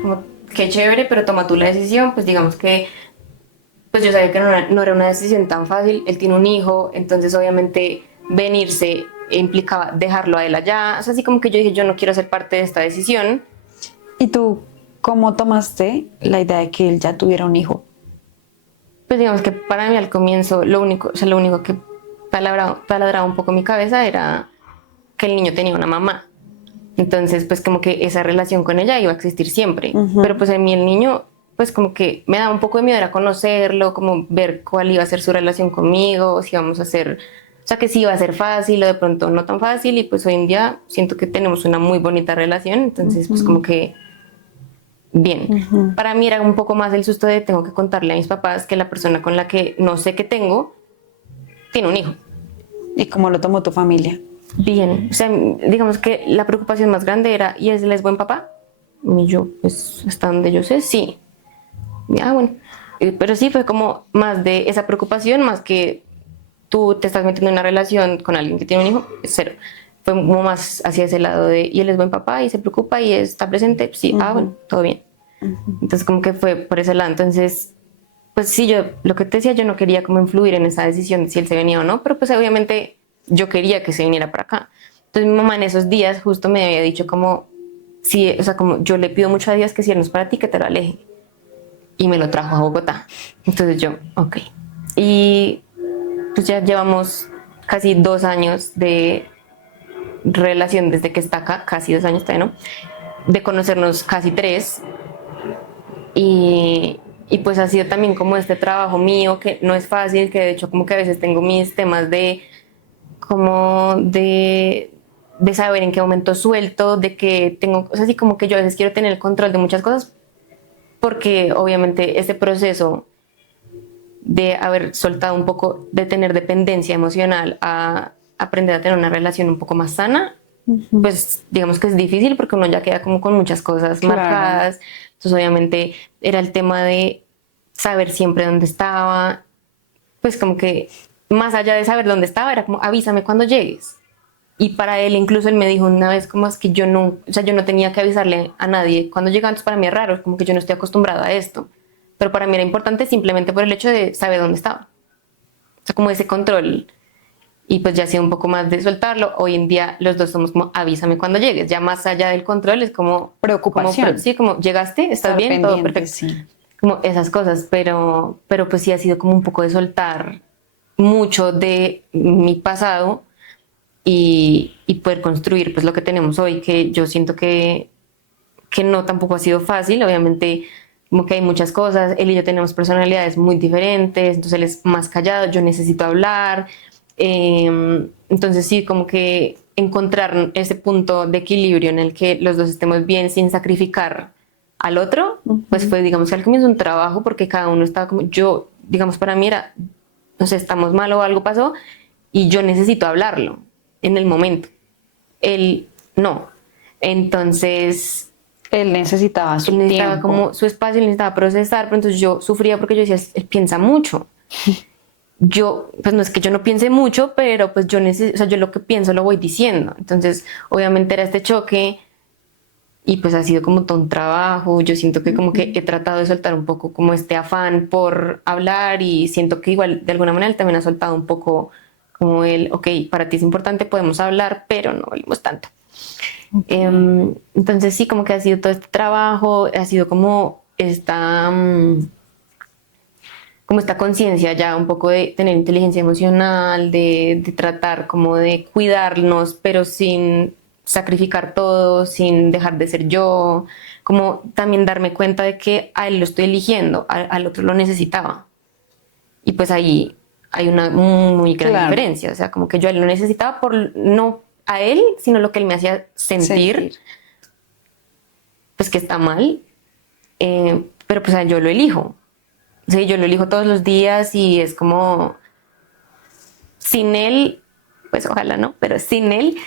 como, qué chévere, pero toma tú la decisión, pues digamos que, pues yo sabía que no era una decisión tan fácil, él tiene un hijo, entonces obviamente venirse implicaba dejarlo a él allá, o sea, así como que yo dije, yo no quiero ser parte de esta decisión. ¿Y tú cómo tomaste la idea de que él ya tuviera un hijo? Pues digamos que para mí al comienzo lo único, o sea, lo único que taladraba un poco mi cabeza era que el niño tenía una mamá. Entonces, pues como que esa relación con ella iba a existir siempre. Pero pues a mí el niño, pues como que me daba un poco de miedo era conocerlo, como ver cuál iba a ser su relación conmigo, si íbamos a hacer, o sea, que si iba a ser fácil o de pronto no tan fácil. Y pues hoy en día siento que tenemos una muy bonita relación. Entonces, pues como que bien. Para mí era un poco más el susto de tengo que contarle a mis papás que la persona con la que no sé qué tengo tiene un hijo. ¿Y cómo lo tomó tu familia? Bien, o sea, digamos que la preocupación más grande era, ¿y él es buen papá? Y yo, pues, hasta donde yo sé, sí. Bueno. Pero sí fue como más de esa preocupación, más que tú te estás metiendo en una relación con alguien que tiene un hijo, cero. Fue como más hacia ese lado de, ¿y él es buen papá? ¿Y se preocupa? ¿Y está presente? Sí, bueno, todo bien. Entonces como que fue por ese lado. Entonces, pues sí, yo, lo que te decía, yo no quería como influir en esa decisión de si él se venía o no, pero pues obviamente yo quería que se viniera para acá. Entonces mi mamá en esos días justo me había dicho como, sí, o sea, como yo le pido mucho a Dios que si él no es para ti, que te lo aleje. Y me lo trajo a Bogotá. Entonces yo, ok. Y pues ya llevamos casi 2 años de relación desde que está acá, casi 2 años todavía, ¿no? De conocernos casi 3. Y Y pues ha sido también como este trabajo mío que no es fácil, que de hecho como que a veces tengo mis temas de como de saber en qué momento suelto, de que tengo, o sea, así como que yo a veces quiero tener el control de muchas cosas, porque obviamente este proceso de haber soltado un poco, de tener dependencia emocional a aprender a tener una relación un poco más sana, pues digamos que es difícil porque uno ya queda como con muchas cosas Claro. marcadas. Entonces obviamente era el tema de saber siempre dónde estaba, pues como que más allá de saber dónde estaba, era como avísame cuando llegues. Y para él, incluso él me dijo una vez como es que yo no, o sea, yo no tenía que avisarle a nadie cuando llegaba, entonces para mí es raro, es como que yo no estoy acostumbrada a esto. Pero para mí era importante simplemente por el hecho de saber dónde estaba. O sea, como ese control. Y pues ya ha sido un poco más de soltarlo. Hoy en día los dos somos como avísame cuando llegues. Ya más allá del control es como Preocupación. Como, sí, como llegaste, estás Estar bien, todo pendiente, perfecto. sí. Como esas cosas, pero pues sí ha sido como un poco de soltar mucho de mi pasado y poder construir pues lo que tenemos hoy, que yo siento que no tampoco ha sido fácil, obviamente como que hay muchas cosas, él y yo tenemos personalidades muy diferentes, entonces él es más callado, yo necesito hablar, entonces sí, como que encontrar ese punto de equilibrio en el que los dos estemos bien sin sacrificar al otro, pues fue digamos que al comienzo un trabajo porque cada uno estaba como, yo digamos para mí era, no sé, estamos mal o algo pasó y yo necesito hablarlo en el momento, él no, entonces Él necesitaba su él necesitaba tiempo. como su espacio, él necesitaba procesar, pero entonces yo sufría porque yo decía, él piensa mucho. Yo, pues no es que yo no piense mucho, pero pues yo necesito, o sea, yo lo que pienso lo voy diciendo. Entonces, obviamente era este choque y pues ha sido como todo un trabajo. Yo siento que como que he tratado de soltar un poco como este afán por hablar y siento que igual de alguna manera él también ha soltado un poco como el, ok, para ti es importante, podemos hablar, pero no hablemos tanto. Entonces sí, como que ha sido todo este trabajo, ha sido como esta conciencia ya un poco de tener inteligencia emocional, de tratar como de cuidarnos, pero sin sacrificar todo, sin dejar de ser yo, como también darme cuenta de que a él lo estoy eligiendo, al otro lo necesitaba. Y pues ahí hay una muy gran Claro. diferencia, o sea, como que yo a él lo necesitaba por no a él, sino lo que él me hacía sentir. Pues que está mal, pero pues yo lo elijo. O sea, yo lo elijo todos los días y es como, sin él, pues ojalá no, pero sin él,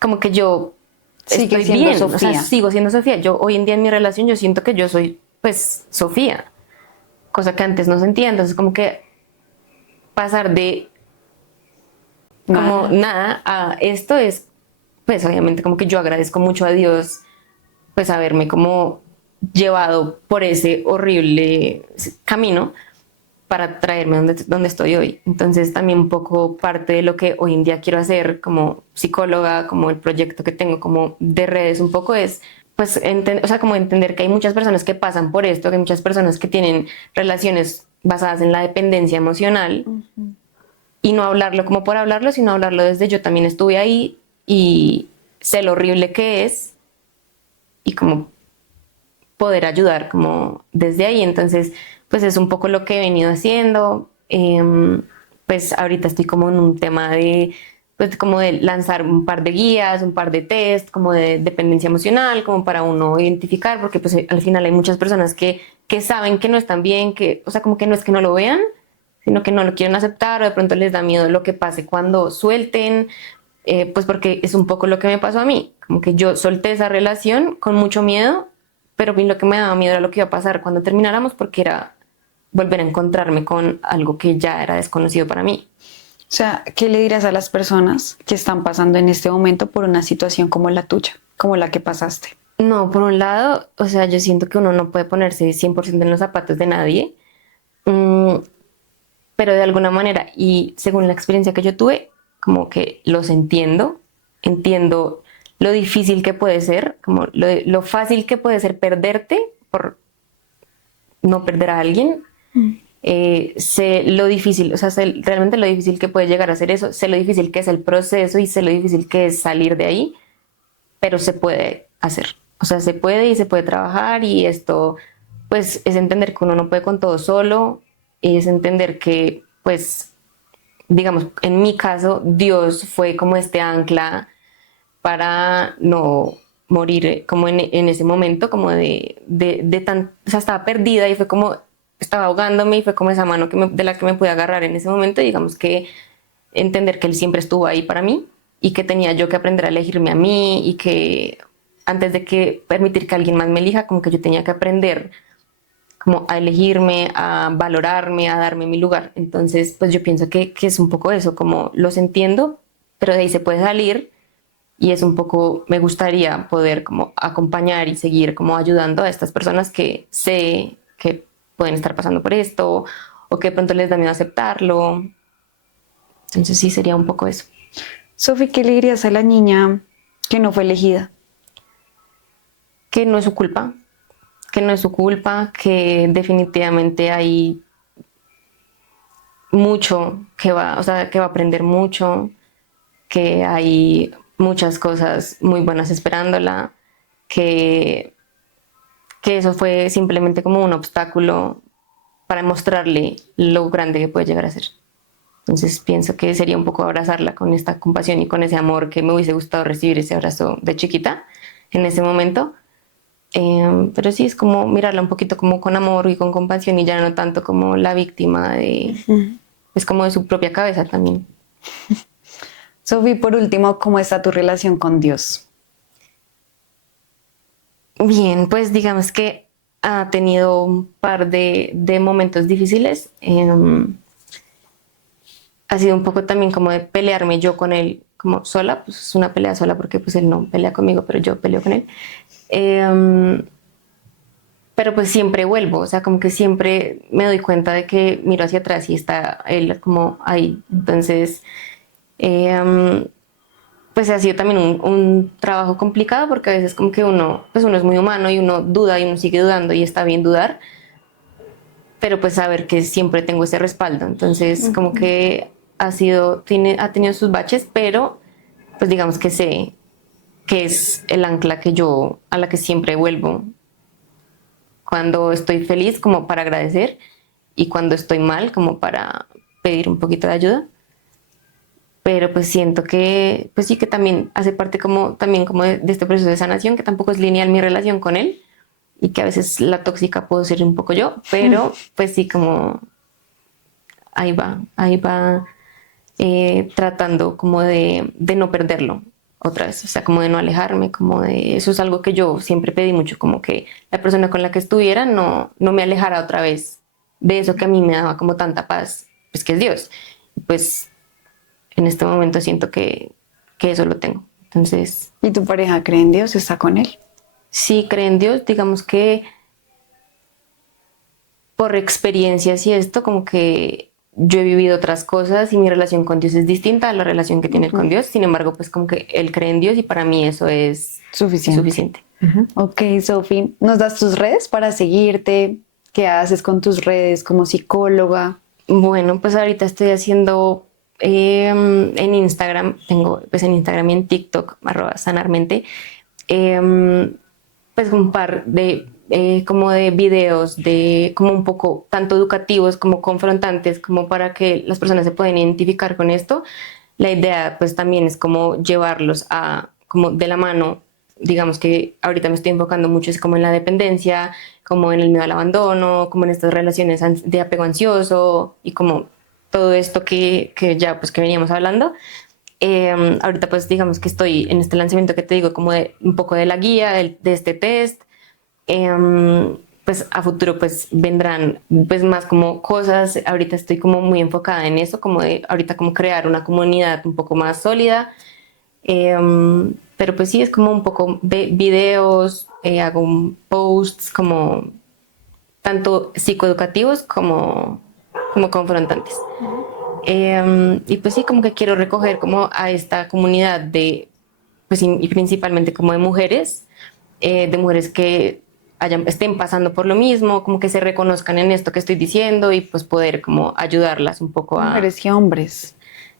como que yo Sigue estoy siendo bien, Sofía. o sea, sigo siendo Sofía. Yo hoy en día en mi relación yo siento que yo soy pues Sofía, cosa que antes no sentía, entonces como que pasar de como nada a esto es, pues obviamente como que yo agradezco mucho a Dios pues haberme como llevado por ese horrible camino para traerme donde estoy hoy. Entonces también un poco parte de lo que hoy en día quiero hacer como psicóloga, como el proyecto que tengo como de redes un poco es pues o sea, como entender que hay muchas personas que pasan por esto, que hay muchas personas que tienen relaciones basadas en la dependencia emocional y no hablarlo como por hablarlo, sino hablarlo desde yo también estuve ahí y sé lo horrible que es y como poder ayudar como desde ahí. Entonces, pues es un poco lo que he venido haciendo. Pues ahorita estoy como en un tema de, pues como de lanzar un par de guías, un par de test, como de dependencia emocional, como para uno identificar, porque pues al final hay muchas personas que saben que no están bien, que, o sea, como que no es que no lo vean, sino que no lo quieren aceptar o de pronto les da miedo lo que pase cuando suelten, pues porque es un poco lo que me pasó a mí, como que yo solté esa relación con mucho miedo, pero lo que me daba miedo era lo que iba a pasar cuando termináramos porque era volver a encontrarme con algo que ya era desconocido para mí. O sea, ¿qué le dirás a las personas que están pasando en este momento por una situación como la tuya, como la que pasaste? No, por un lado, o sea, yo siento que uno no puede ponerse 100% en los zapatos de nadie, pero de alguna manera, y según la experiencia que yo tuve, como que los entiendo lo difícil que puede ser, como lo fácil que puede ser perderte por no perder a alguien. Sé lo difícil, o sea, sé realmente lo difícil que puede llegar a ser eso, sé lo difícil que es el proceso y sé lo difícil que es salir de ahí, pero se puede hacer. O sea, se puede y se puede trabajar y esto pues es entender que uno no puede con todo solo, y es entender que, pues, digamos, en mi caso, Dios fue como este ancla para no morir como en ese momento, como o sea, estaba perdida y fue como, estaba ahogándome y fue como esa mano de la que me pude agarrar en ese momento, y digamos que entender que Él siempre estuvo ahí para mí y que tenía yo que aprender a elegirme a mí, y que antes de que permitir que alguien más me elija, como que yo tenía que aprender como a elegirme, a valorarme, a darme mi lugar. Entonces, pues yo pienso que es un poco eso, como los entiendo, pero de ahí se puede salir, y es un poco, me gustaría poder como acompañar y seguir como ayudando a estas personas que sé que pueden estar pasando por esto, o que de pronto les da miedo aceptarlo. Entonces sí, sería un poco eso. Sofi, ¿qué le dirías a la niña que no fue elegida? Que no es su culpa, que no es su culpa, que definitivamente hay mucho que va, o sea, que va a aprender mucho, que hay muchas cosas muy buenas esperándola, que, que eso fue simplemente como un obstáculo para mostrarle lo grande que puede llegar a ser. Entonces pienso que sería un poco abrazarla con esta compasión y con ese amor que me hubiese gustado recibir, ese abrazo de chiquita en ese momento. Pero sí, es como mirarla un poquito como con amor y con compasión, y ya no tanto como la víctima es como de su propia cabeza también. Sofi, por último, ¿cómo está tu relación con Dios? Bien, pues digamos que ha tenido un par de momentos difíciles. Ha sido un poco también como de pelearme yo con él como sola, pues es una pelea sola porque pues él no pelea conmigo, pero yo peleo con él. Pero pues siempre vuelvo, o sea, como que siempre me doy cuenta de que miro hacia atrás y está él como ahí. Entonces, pues ha sido también un trabajo complicado, porque a veces como que pues uno es muy humano y uno duda y uno sigue dudando, y está bien dudar, pero pues saber que siempre tengo ese respaldo. Entonces, como que ha tenido sus baches, pero pues digamos que sé que es el ancla a la que siempre vuelvo cuando estoy feliz, como para agradecer, y cuando estoy mal, como para pedir un poquito de ayuda. Pero pues siento que, pues sí, que también hace parte como, también como de este proceso de sanación, que tampoco es lineal mi relación con él, y que a veces la tóxica puedo ser un poco yo, pero pues sí, como ahí va, tratando como de no perderlo otra vez, o sea, como de no alejarme, como de, eso es algo que yo siempre pedí mucho, como que la persona con la que estuviera no me alejara otra vez de eso que a mí me daba como tanta paz, pues que es Dios. Pues en este momento siento que eso lo tengo. Entonces, ¿Y tu pareja cree en Dios? ¿Está con él? sí creo en Dios, digamos que por experiencias y esto, como que yo he vivido otras cosas y mi relación con Dios es distinta a la relación que tiene él con Dios. Sin embargo, pues como que él cree en Dios, y para mí eso es suficiente. Ok, Sofi, ¿nos das tus redes para seguirte? ¿Qué haces con tus redes como psicóloga? Bueno, pues ahorita estoy haciendo en Instagram, tengo pues en Instagram y en TikTok, @sanarmente, pues un par de como de videos de como un poco tanto educativos como confrontantes, como para que las personas se puedan identificar con esto. La idea pues también es como llevarlos a como de la mano. Digamos que ahorita me estoy enfocando mucho es como en la dependencia, como en el miedo al abandono, como en estas relaciones de apego ansioso, y como todo esto que ya pues que veníamos hablando. Ahorita pues digamos que estoy en este lanzamiento que te digo, como de un poco de la guía de este test. Pues a futuro pues vendrán pues más como cosas. Ahorita estoy como muy enfocada en eso, como de ahorita como crear una comunidad un poco más sólida. Pero pues sí, es como un poco de videos, hago posts como tanto psicoeducativos como confrontantes. Y pues sí, como que quiero recoger como a esta comunidad pues y principalmente como de mujeres que estén pasando por lo mismo, como que se reconozcan en esto que estoy diciendo, y pues poder como ayudarlas un poco a... Mujeres y hombres.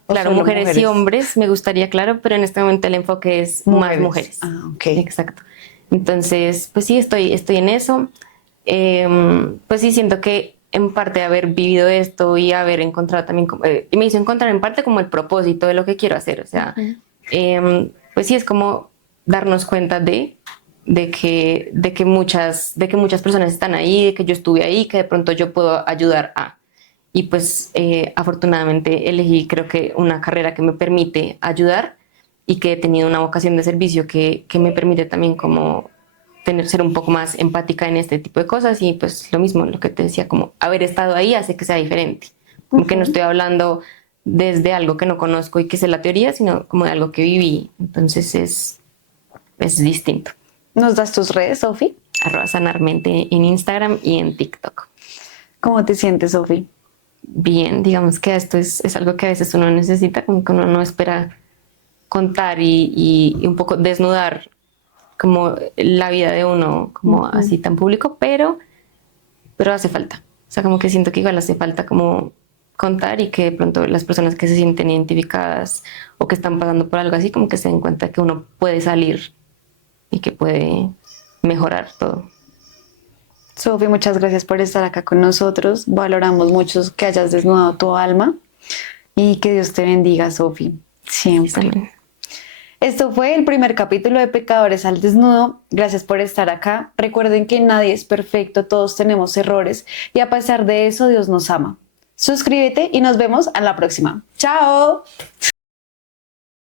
Claro, mujeres y hombres, me gustaría, claro, pero en este momento el enfoque es más mujeres. Ah, ok. Exacto. Entonces, pues sí, estoy en eso. Pues sí, siento que en parte haber vivido esto y haber encontrado también, y me hizo encontrar en parte como el propósito de lo que quiero hacer, o sea, pues sí, es como darnos cuenta de que muchas personas están ahí, de que yo estuve ahí, que de pronto yo puedo ayudar a. Y pues afortunadamente elegí creo que una carrera que me permite ayudar y que he tenido una vocación de servicio que me permite también como ser un poco más empática en este tipo de cosas y pues lo mismo, lo que te decía, como haber estado ahí hace que sea diferente. Como que no estoy hablando desde algo que no conozco y que sé la teoría, sino como de algo que viví. Entonces es distinto. ¿Nos das tus redes, Sofi? @sanarmente en Instagram y en TikTok. ¿Cómo te sientes, Sofi? Bien, digamos que esto es algo que a veces uno necesita, como que uno no espera contar y un poco desnudar como la vida de uno, como así tan público, pero hace falta. O sea, como que siento que igual hace falta como contar y que de pronto las personas que se sienten identificadas o que están pasando por algo así, como que se den cuenta que uno puede salir y que puede mejorar todo. Sofi, muchas gracias por estar acá con nosotros. Valoramos mucho que hayas desnudado tu alma y que Dios te bendiga, Sofi, siempre. Amén. Esto fue el primer capítulo de Pecadores al Desnudo. Gracias por estar acá. Recuerden que nadie es perfecto, todos tenemos errores y a pesar de eso Dios nos ama. Suscríbete y nos vemos a la próxima. ¡Chao!